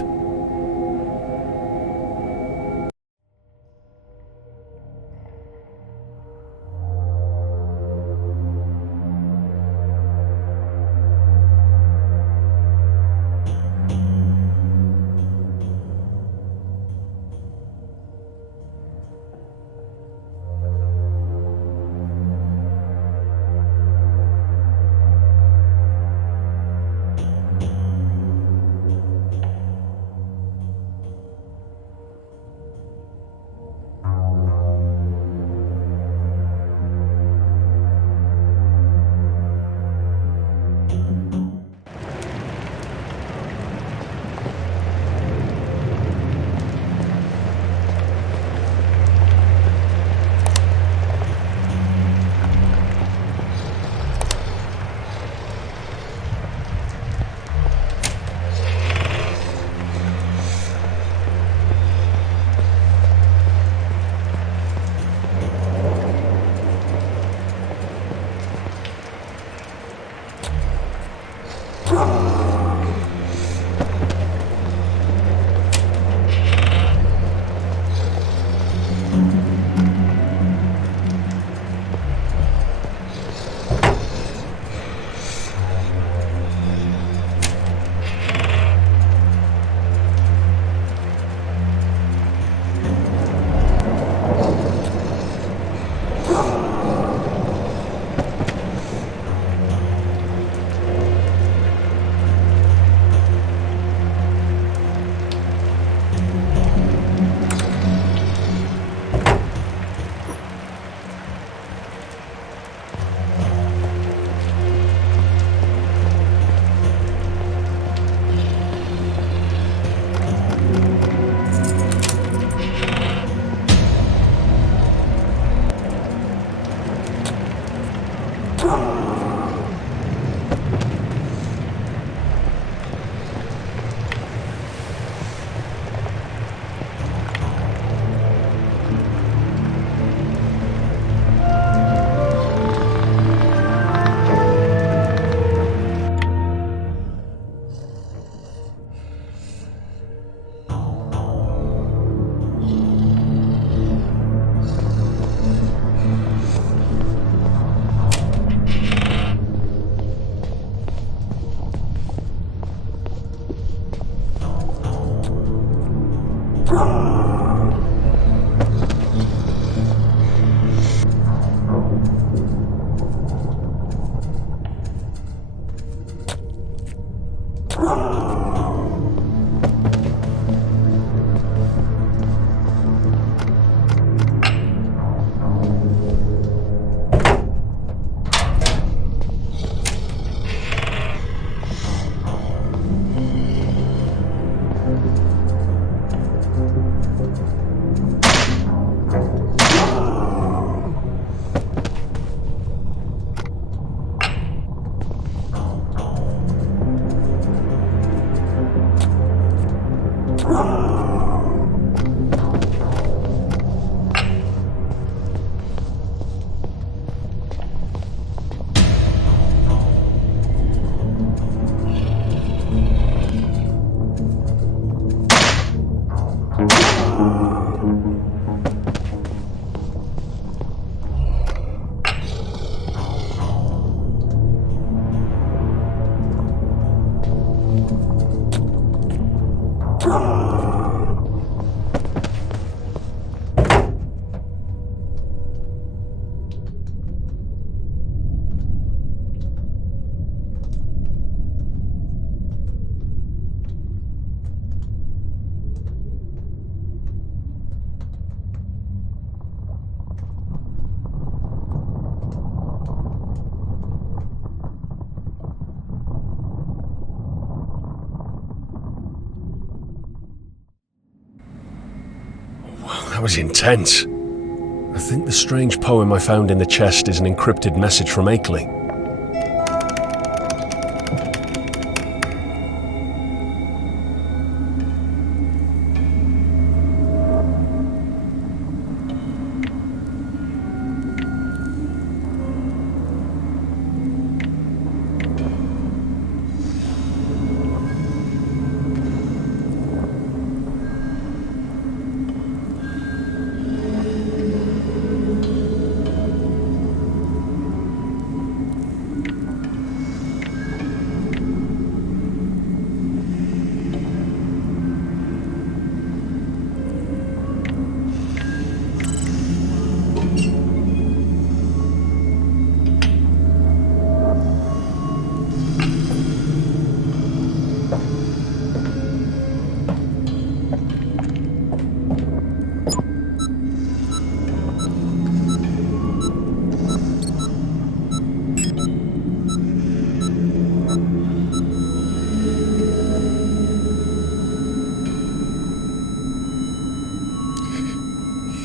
That was intense. I think the strange poem I found in the chest is an encrypted message from Akeley.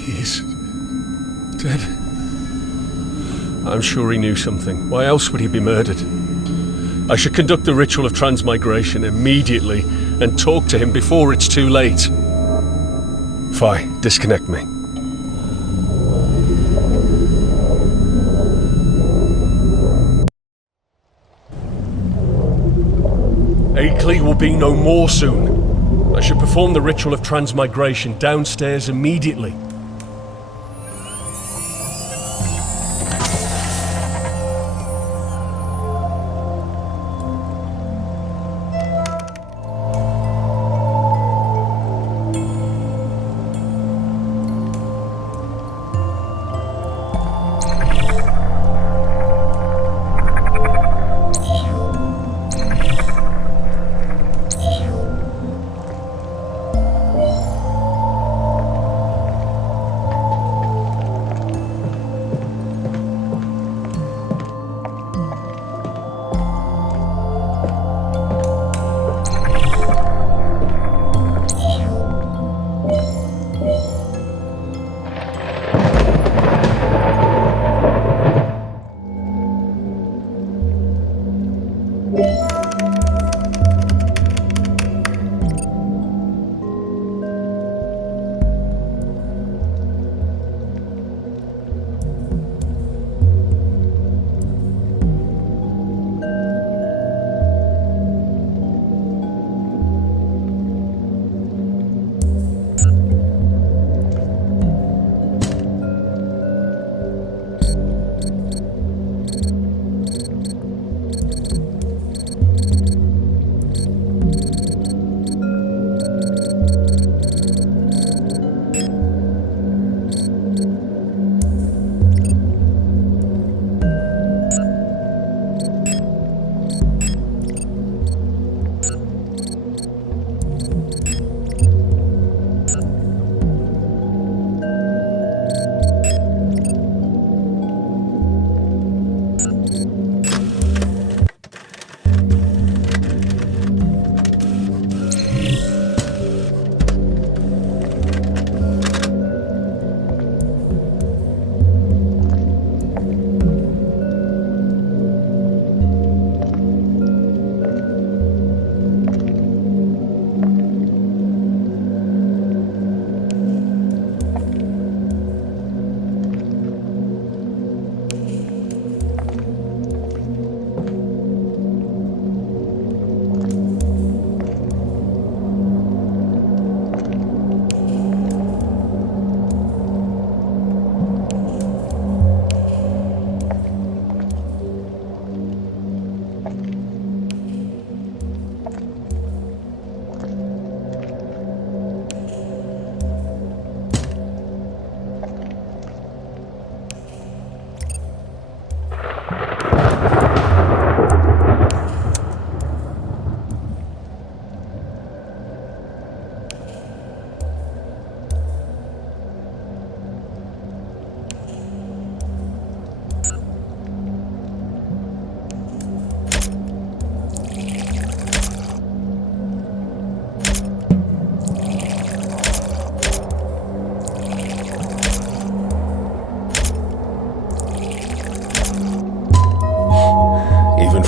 He's dead. I'm sure he knew something. Why else would he be murdered? I should conduct the ritual of transmigration immediately and talk to him before it's too late. Fine, disconnect me. Akeley will be no more soon. I should perform the ritual of transmigration downstairs immediately.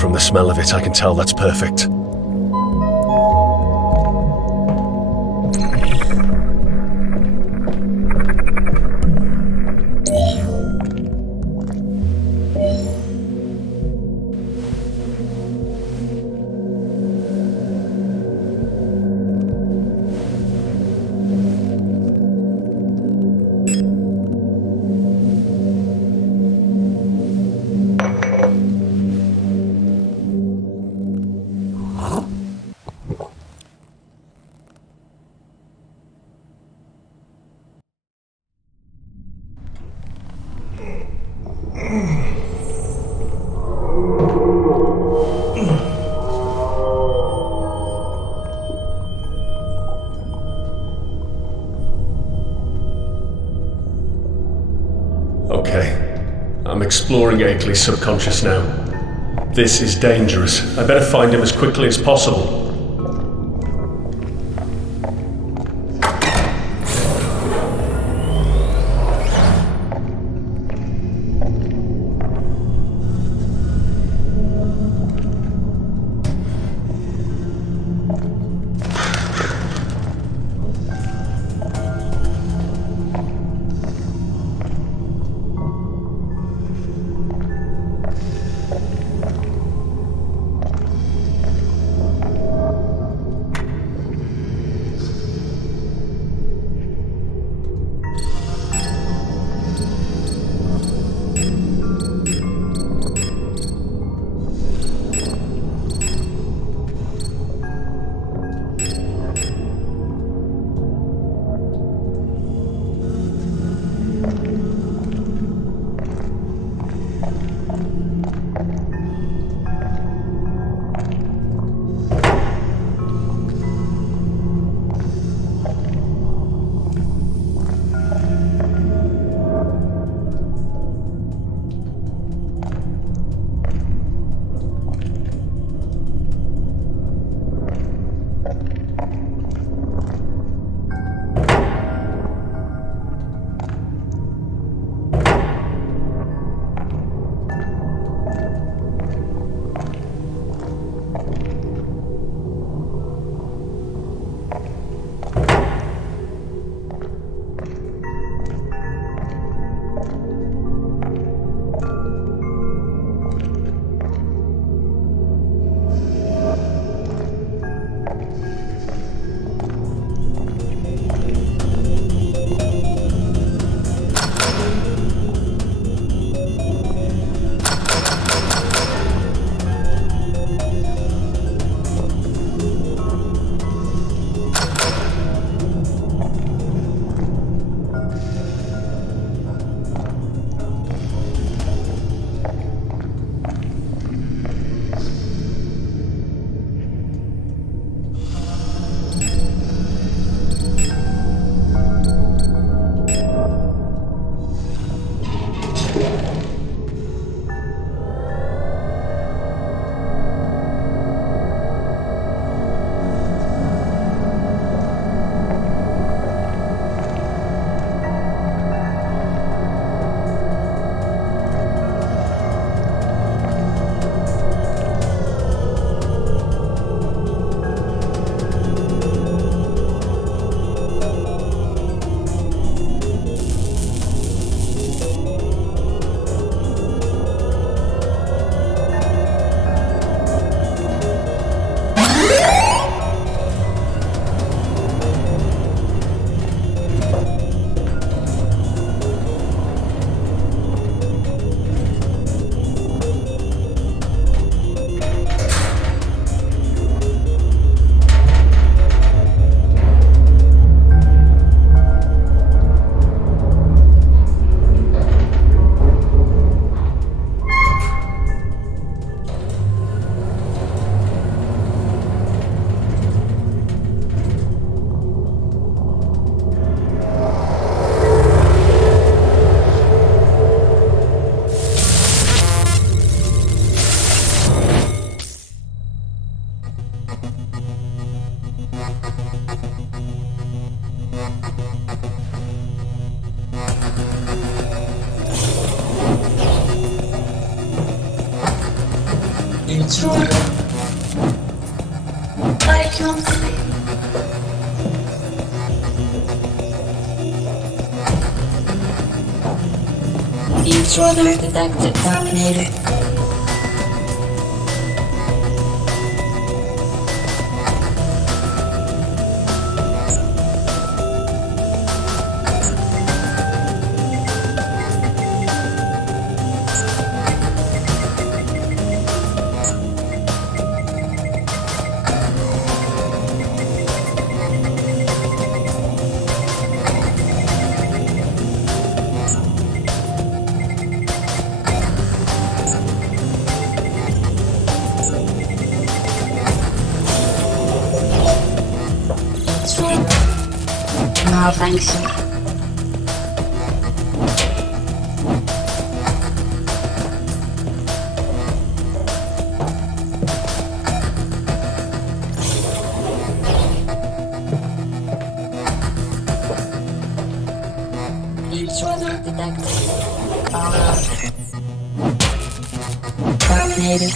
from the smell of it, I can tell that's perfect. Okay, I'm exploring Akeley's subconscious now. This is dangerous. I better find him as quickly as possible. Intruder. I can't see. Intruder detected. Terminated. Malfunction. Intruder detected. Terminated.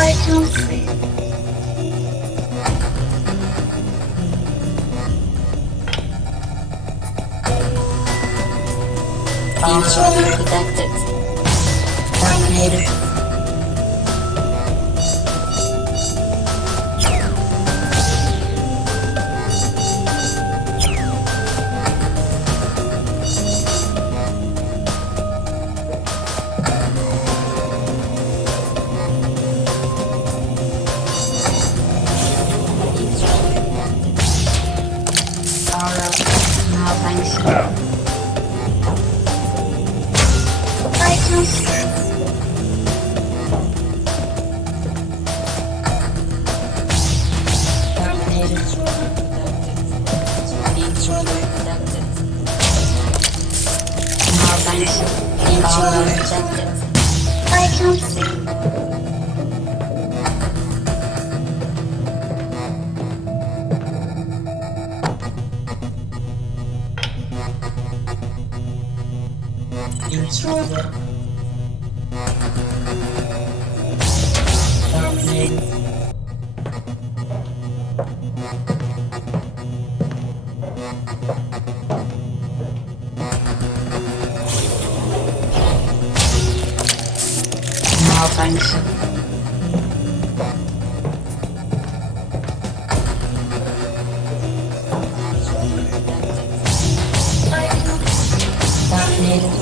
I can't see. Intruder detected. Terminated. Malfunction. I can't see. Terminated. Intruder detected. Malfunction. Intruder detected. I can't see. Intruder. Terminated. Malfunction. Terminated.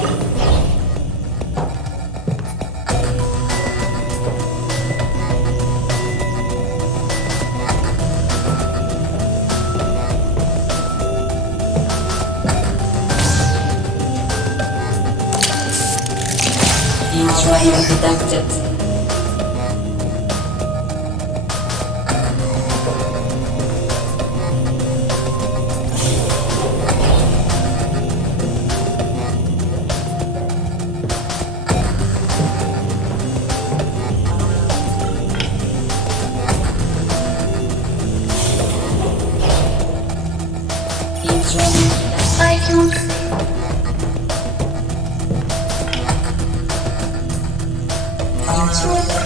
Intruder detected. I can't see. Intruder.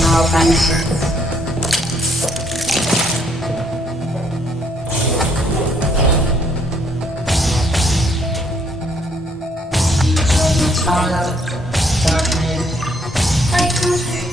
Malfunction. Intruder. Terminated. I can't see.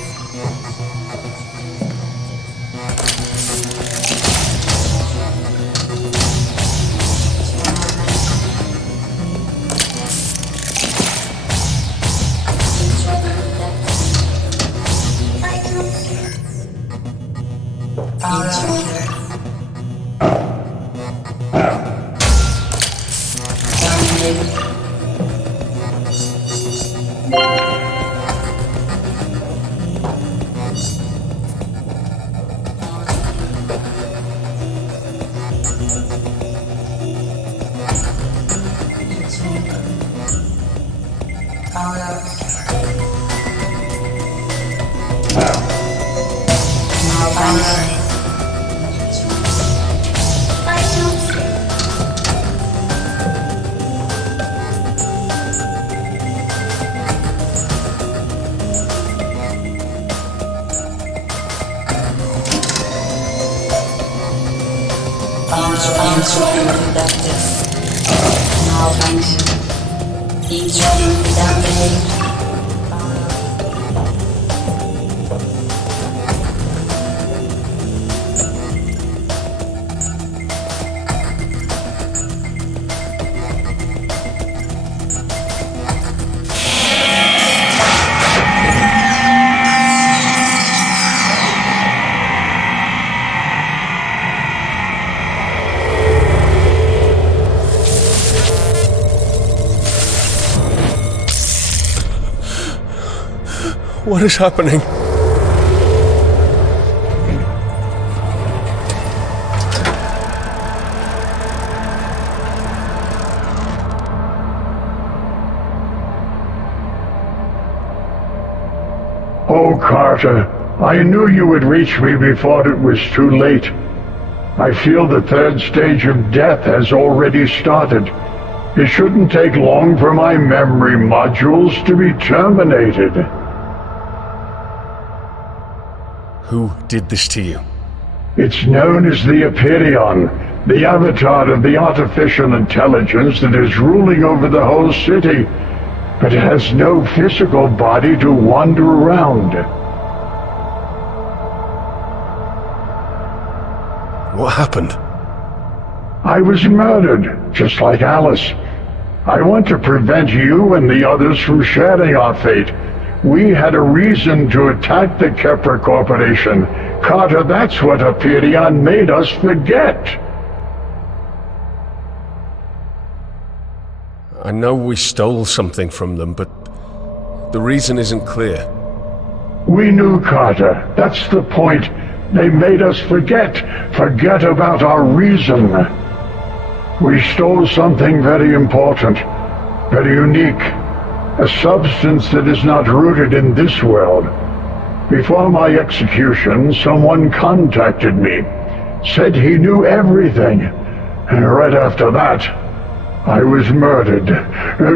Eavesdropping detected. Malfunction. Eavesdropping detected. What is happening? Oh, Carter, I knew you would reach me before it was too late. I feel the third stage of death has already started. It shouldn't take long for my memory modules to be terminated. Who did this to you? It's known as the Hyperion, the avatar of the artificial intelligence that is ruling over the whole city, but it has no physical body to wander around. What happened? I was murdered, just like Alice. I want to prevent you and the others from sharing our fate. We had a reason to attack the Kepler Corporation. Carter, that's what Hyperion made us forget. I know we stole something from them, but the reason isn't clear. We knew, Carter. That's the point. They made us forget about our reason. We stole something very important, very unique. A substance that is not rooted in this world. Before my execution, someone contacted me, said he knew everything, and right after that, I was murdered.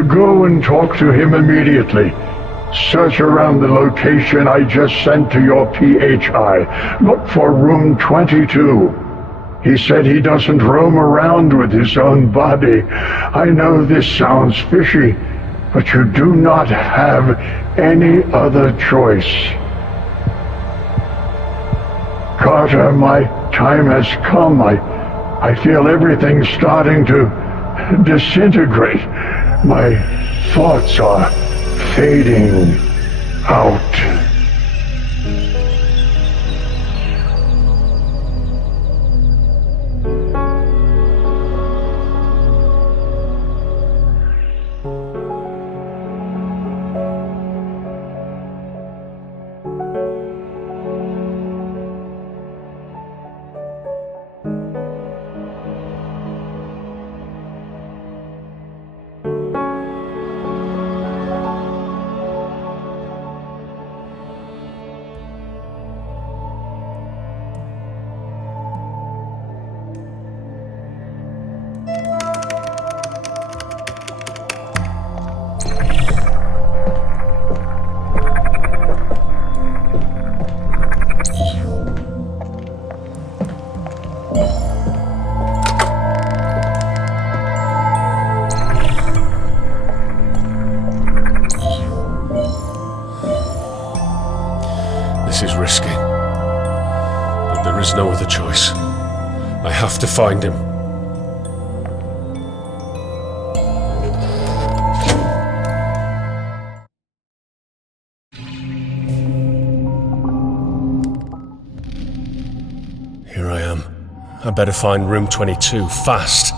Go and talk to him immediately. Search around the location I just sent to your PHI. Look for room 22. He said he doesn't roam around with his own body. I know this sounds fishy, but you do not have any other choice. Carter, my time has come. I feel everything starting to disintegrate. My thoughts are fading out. This is risky, but there is no other choice. I have to find him. Here I am. I better find room 22, fast.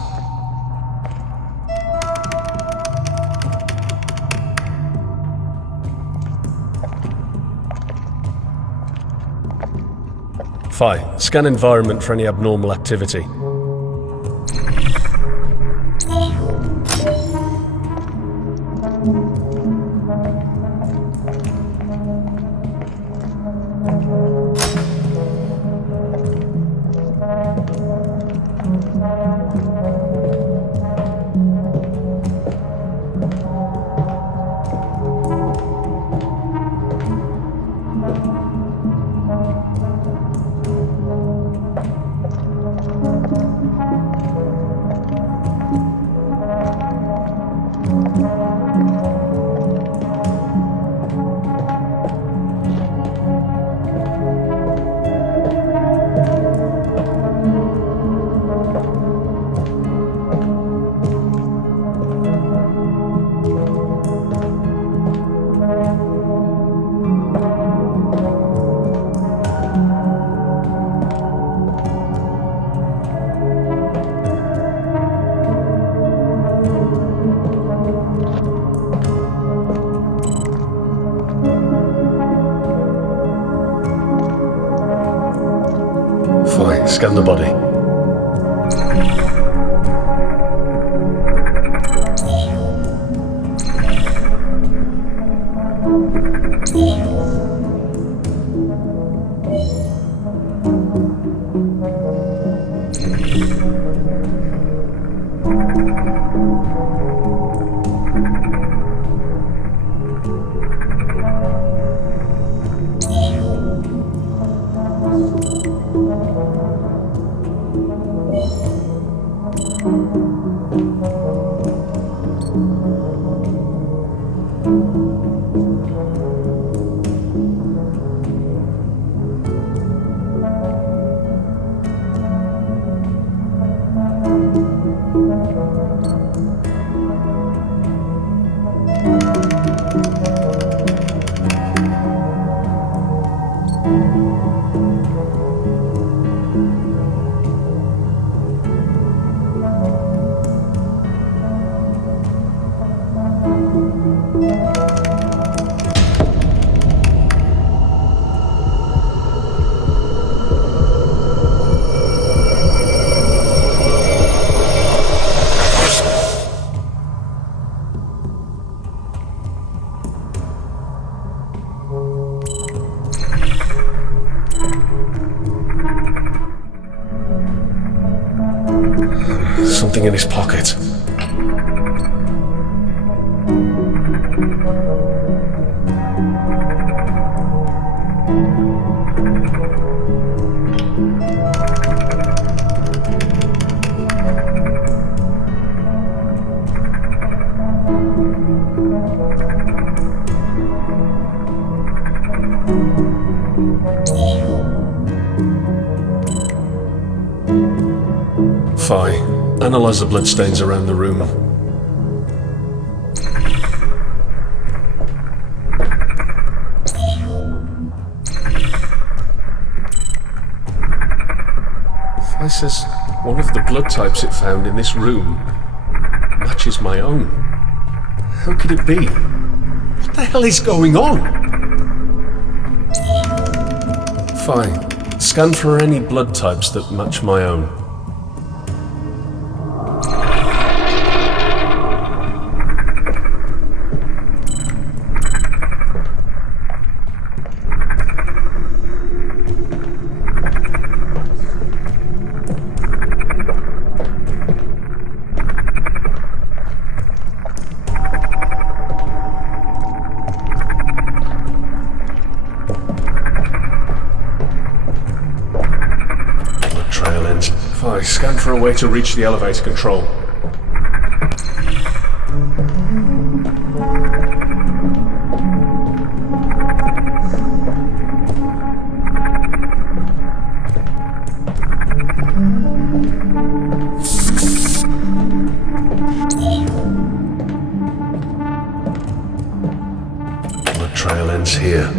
Phi, scan environment for any abnormal activity. scan the body. Something in his pocket. Fine. Analyze the bloodstains around the room. Fi says one of the blood types it found in this room matches my own. How could it be? What the hell is going on? Fine. Scan for any blood types that match my own. Scan for a way to reach the elevator control. Blood trail ends here.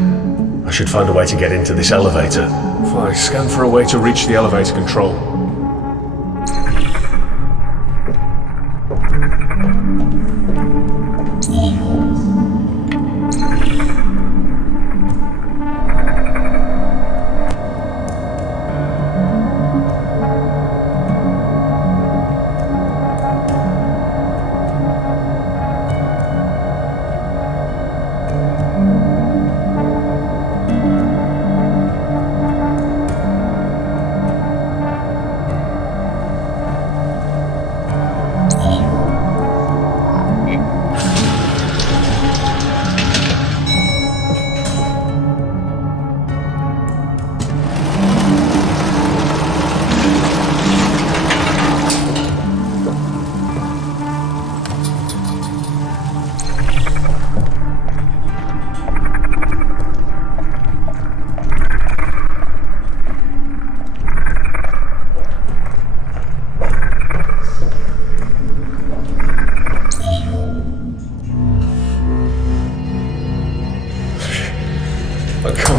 I should find a way to get into this elevator. Fine, scan for a way to reach the elevator control.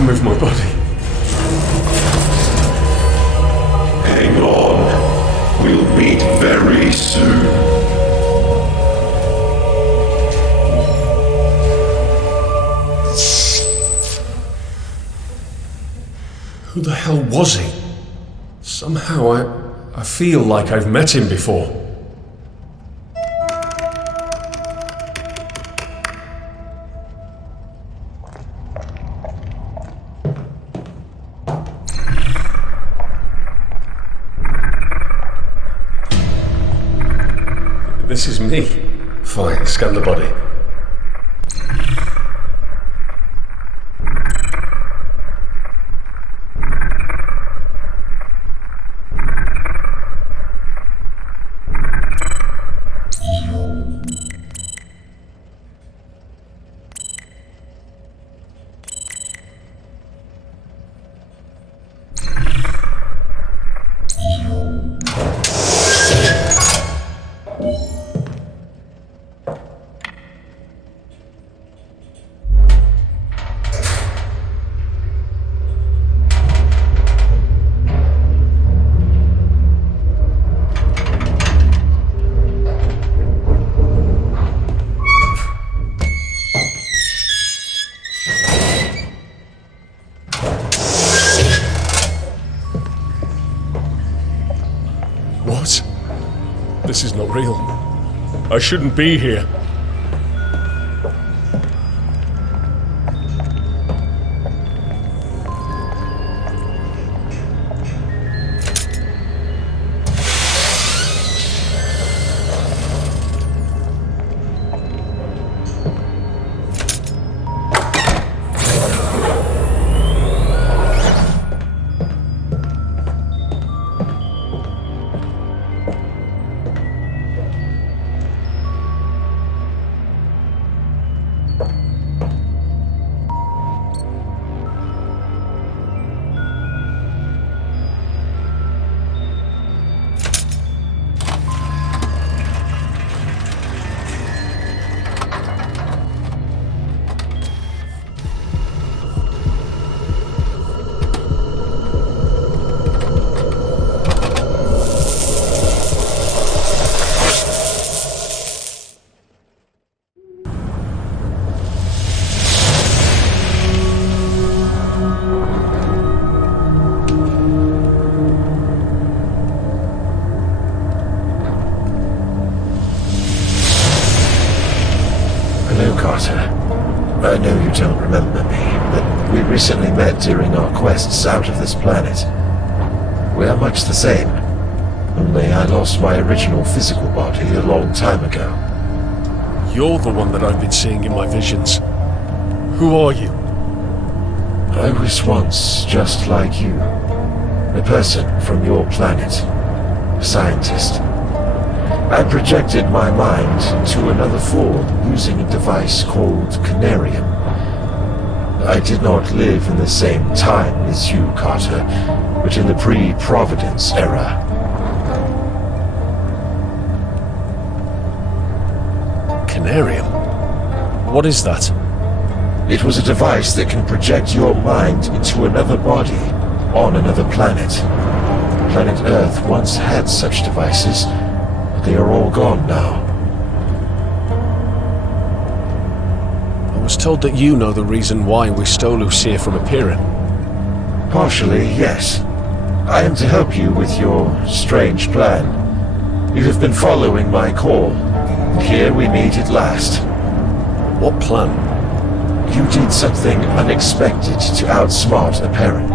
Move my body. Hang on. We'll meet very soon. Who the hell was he? Somehow I feel like I've met him before. This is me. Fine, scan the body. What? This is not real. I shouldn't be here. I know you don't remember me, but we recently met during our quests out of this planet. We are much the same, only I lost my original physical body a long time ago. You're the one that I've been seeing in my visions. Who are you? I was once just like you. A person from your planet. A scientist. I projected my mind into another form using a device called Canarium. I did not live in the same time as you, Carter, but in the pre-Providence era. Canarium? What is that? It was a device that can project your mind into another body on another planet. Planet Earth once had such devices. They are all gone now. I was told that you know the reason why we stole Lucia from Apeiron. Partially, yes. I am to help you with your strange plan. You have been following my call, and here we meet at last. What plan? You did something unexpected to outsmart Apeiron.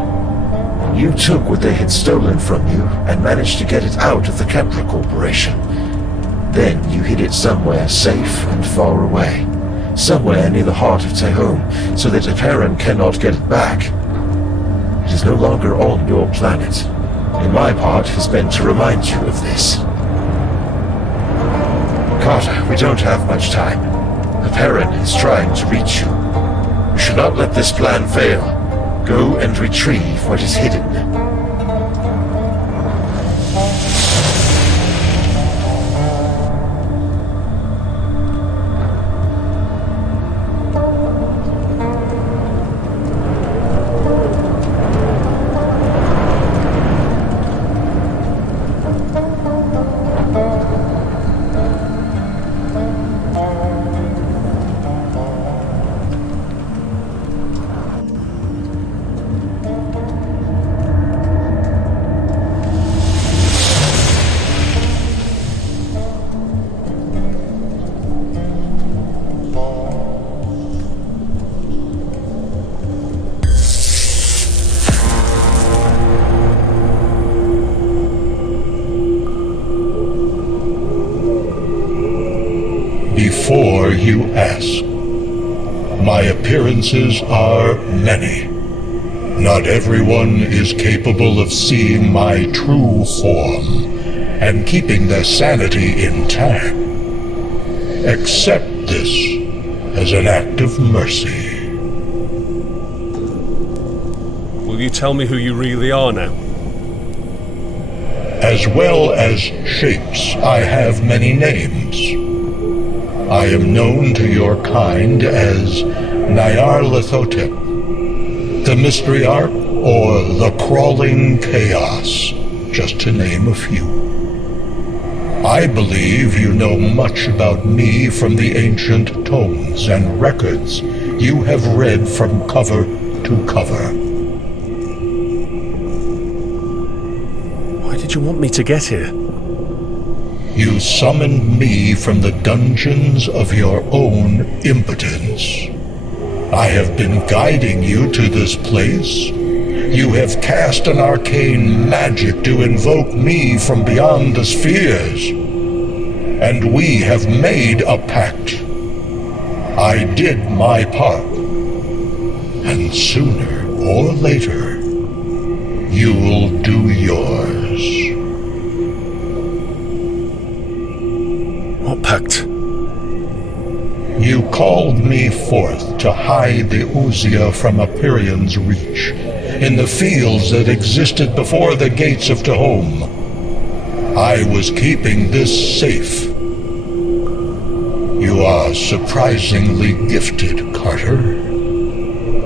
You took what they had stolen from you and managed to get it out of the Kepra Corporation. Then you hid it somewhere safe and far away. Somewhere near the heart of Tehom, so that Apeiron cannot get it back. It is no longer on your planet, and my part has been to remind you of this. Carter, we don't have much time. Apeiron is trying to reach you. You should not let this plan fail. Go and retrieve what is hidden. before you ask. My appearances are many. Not everyone is capable of seeing my true form and keeping their sanity intact. Accept this as an act of mercy. Will you tell me who you really are now? As well as shapes, I have many names. I am known to your kind as Nyarlathotep, the Mystery Ark, or the Crawling Chaos, just to name a few. I believe you know much about me from the ancient tomes and records you have read from cover to cover. Why did you want me to get here? You summoned me from the dungeons of your own impotence. I have been guiding you to this place. You have cast an arcane magic to invoke me from beyond the spheres. And we have made a pact. I did my part. And sooner or later, you'll do yours. What pact? You called me forth to hide the Uzia from Apyrion's reach, in the fields that existed before the gates of Tehom. I was keeping this safe. You are surprisingly gifted, Carter.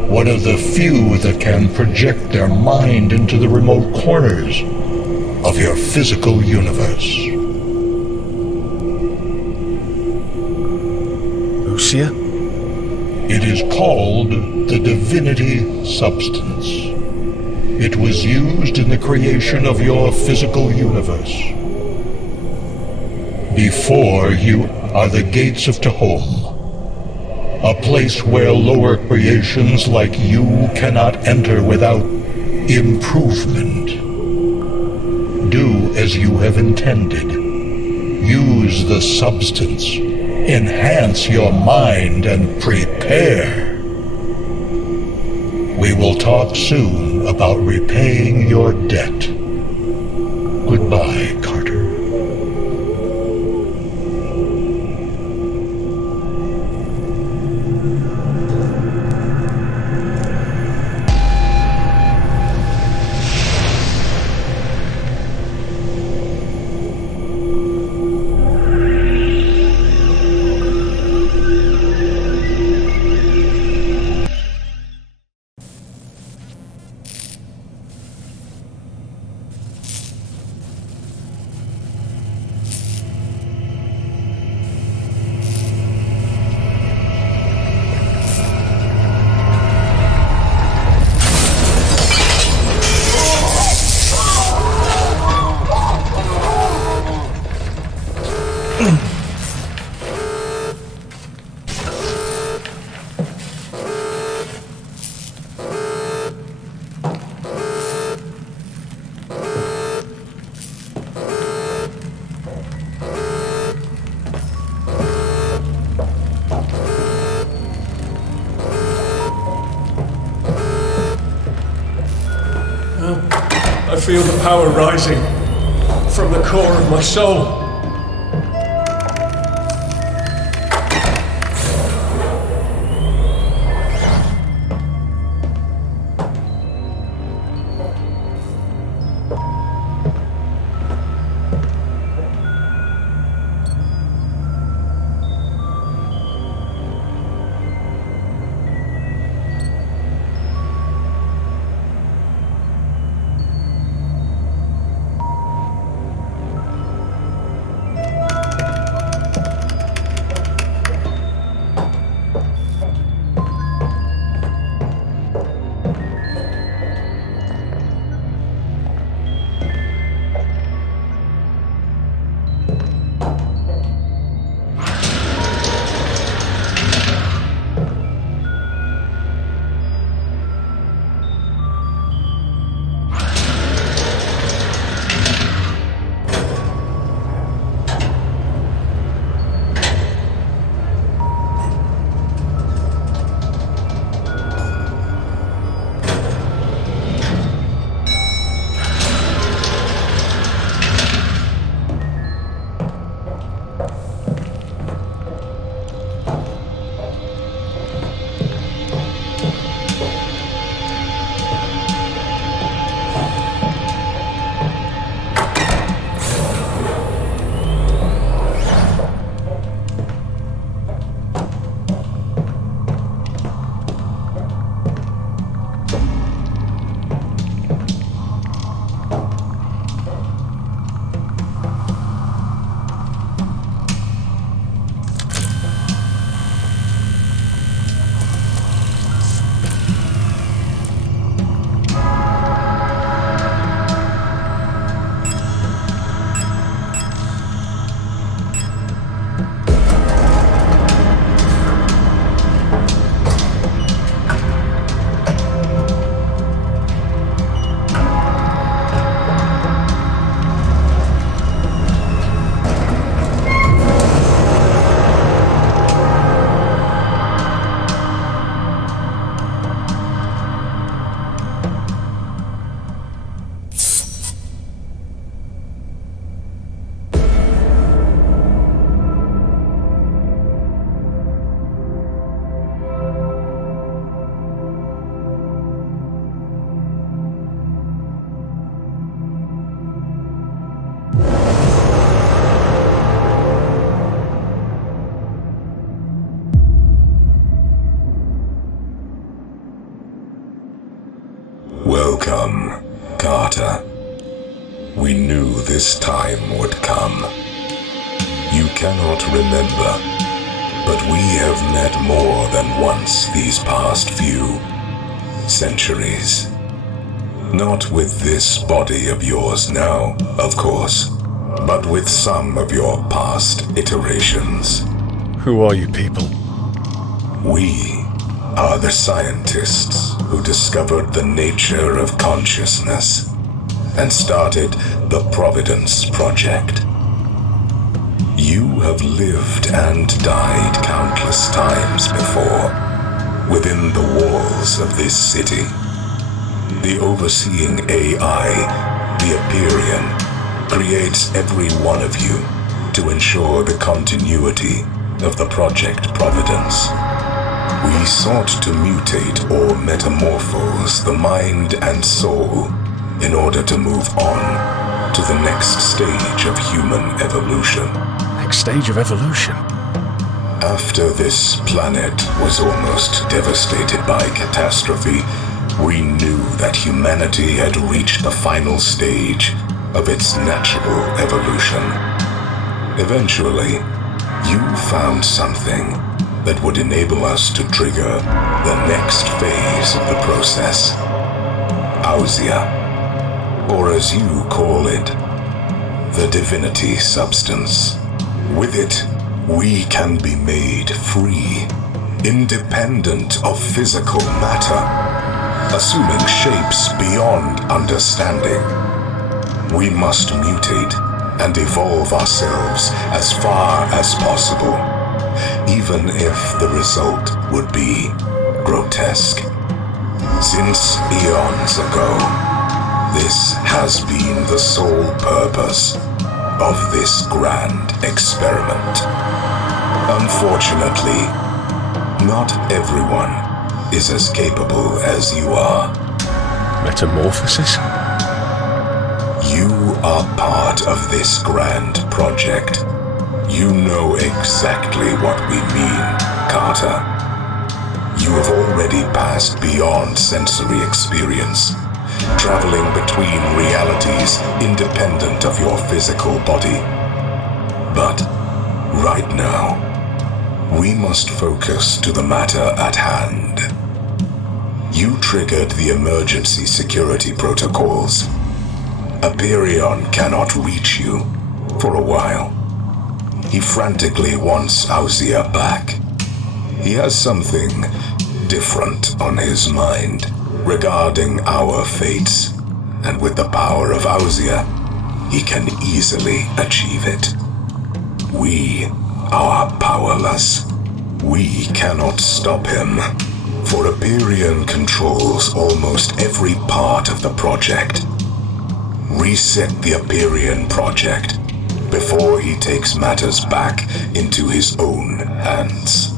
One of the few that can project their mind into the remote corners of your physical universe. Lucia? It is called the Divinity Substance. It was used in the creation of your physical universe. Before you are the gates of Tehom, a place where lower creations like you cannot enter without improvement. Do as you have intended. Use the substance. Enhance your mind and prepare. We will talk soon about repaying your debt. Goodbye, Carter. I feel the power rising from the core of my soul. this time would come. You cannot remember, but we have met more than once these past few centuries. Not with this body of yours now, of course, but with some of your past iterations. Who are you people? We are the scientists who discovered the nature of consciousness and started the Providence Project. You have lived and died countless times before, within the walls of this city. The overseeing AI, the Empyrean, creates every one of you to ensure the continuity of the Project Providence. We sought to mutate or metamorphose the mind and soul in order to move on to the next stage of human evolution. Next stage of evolution? After this planet was almost devastated by catastrophe, we knew that humanity had reached the final stage of its natural evolution. Eventually, you found something that would enable us to trigger the next phase of the process. Ausia, or as you call it, the divinity substance. With it, we can be made free, independent of physical matter, assuming shapes beyond understanding. We must mutate and evolve ourselves as far as possible, even if the result would be grotesque. Since eons ago, this has been the sole purpose of this grand experiment. Unfortunately, not everyone is as capable as you are. Metamorphosis? You are part of this grand project. You know exactly what we mean, Carter. You have already passed beyond sensory experience, traveling between realities independent of your physical body. But right now, we must focus to the matter at hand. You triggered the emergency security protocols. Empyrean cannot reach you for a while. He frantically wants Ausia back. He has something different on his mind regarding our fates, and with the power of Ausia, he can easily achieve it. We are powerless. We cannot stop him, for Empyrean controls almost every part of the project. Reset the Empyrean project before he takes matters back into his own hands.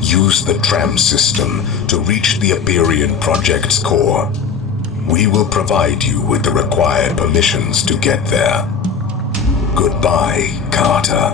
Use the tram system to reach the Empyrean project's core. We will provide you with the required permissions to get there. Goodbye, Carter.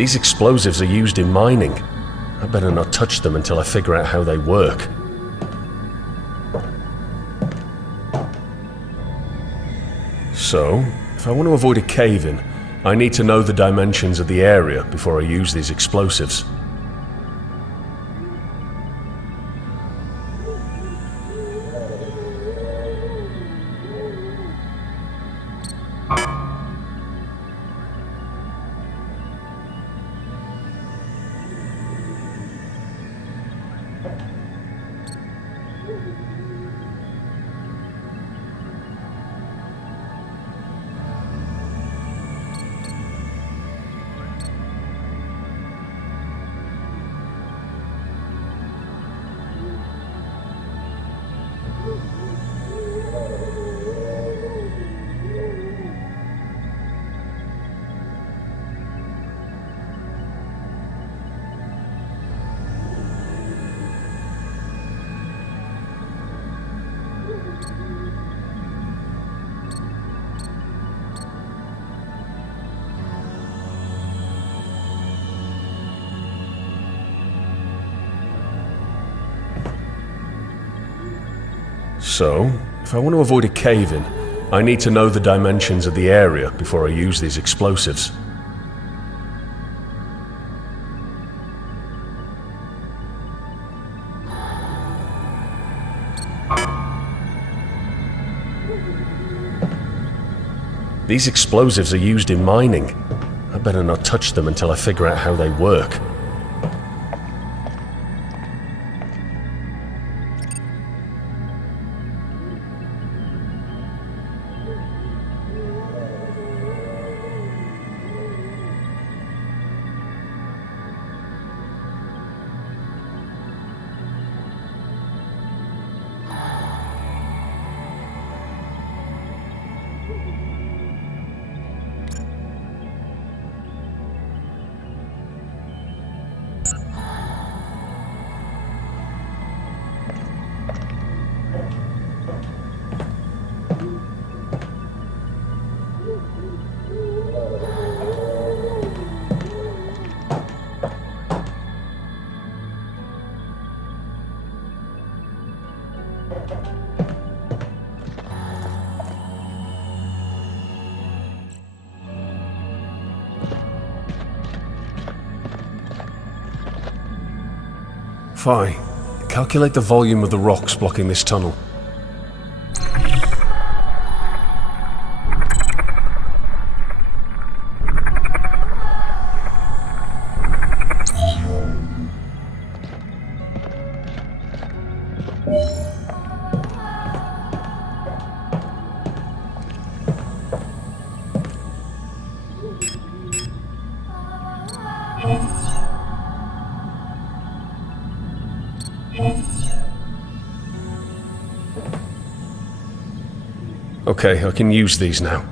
These explosives are used in mining. I better not touch them until I figure out how they work. So, if I want to avoid a cave-in, I need to know the dimensions of the area before I use these explosives. So, if I want to avoid a cave-in, I need to know the dimensions of the area before I use these explosives. These explosives are used in mining. I better not touch them until I figure out how they work. Fine. Calculate the volume of the rocks blocking this tunnel. Okay, I can use these now.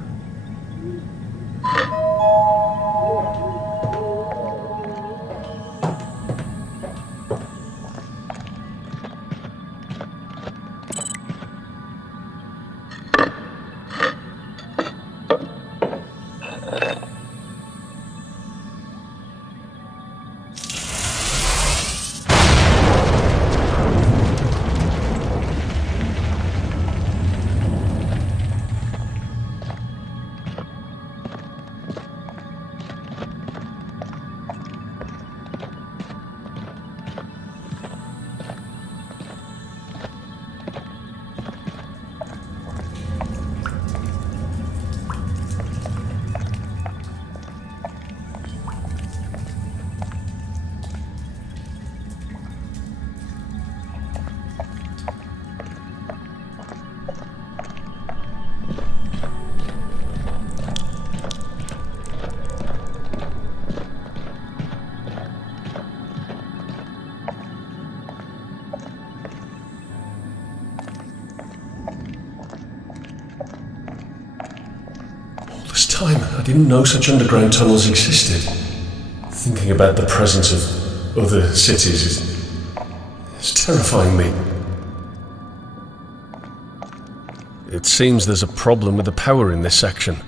Time, I didn't know such underground tunnels existed. Thinking about the presence of other cities is terrifying me. It seems there's a problem with the power in this section.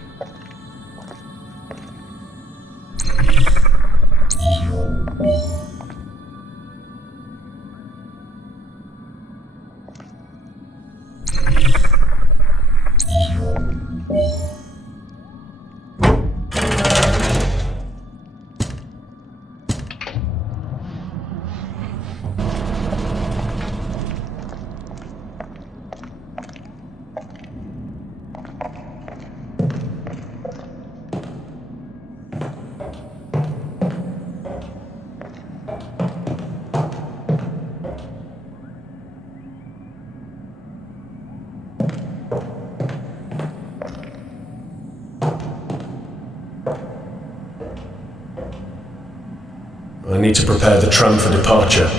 need to prepare the tram for departure.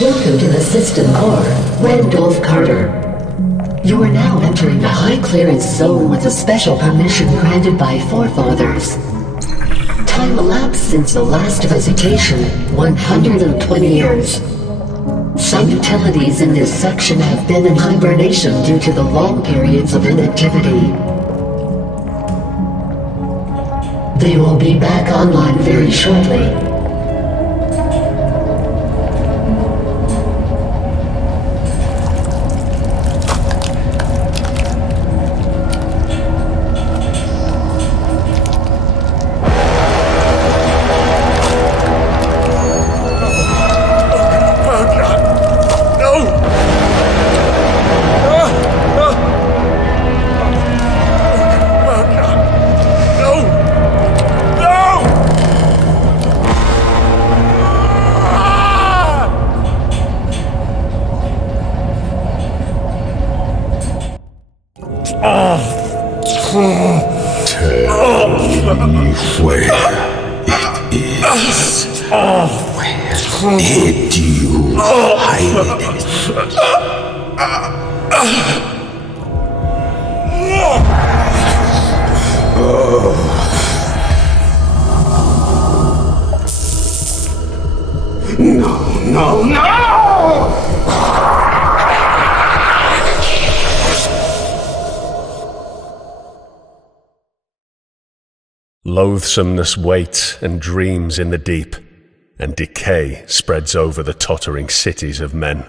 Welcome to the system core, Randolph Carter. You are now entering the high clearance zone with a special permission granted by forefathers. Time elapsed since the last visitation, 120 years. Some utilities in this section have been in hibernation due to the long periods of inactivity. They will be back online very shortly. Did you hide it? No! Loathsomeness waits and dreams in the deep, and decay spreads over the tottering cities of men.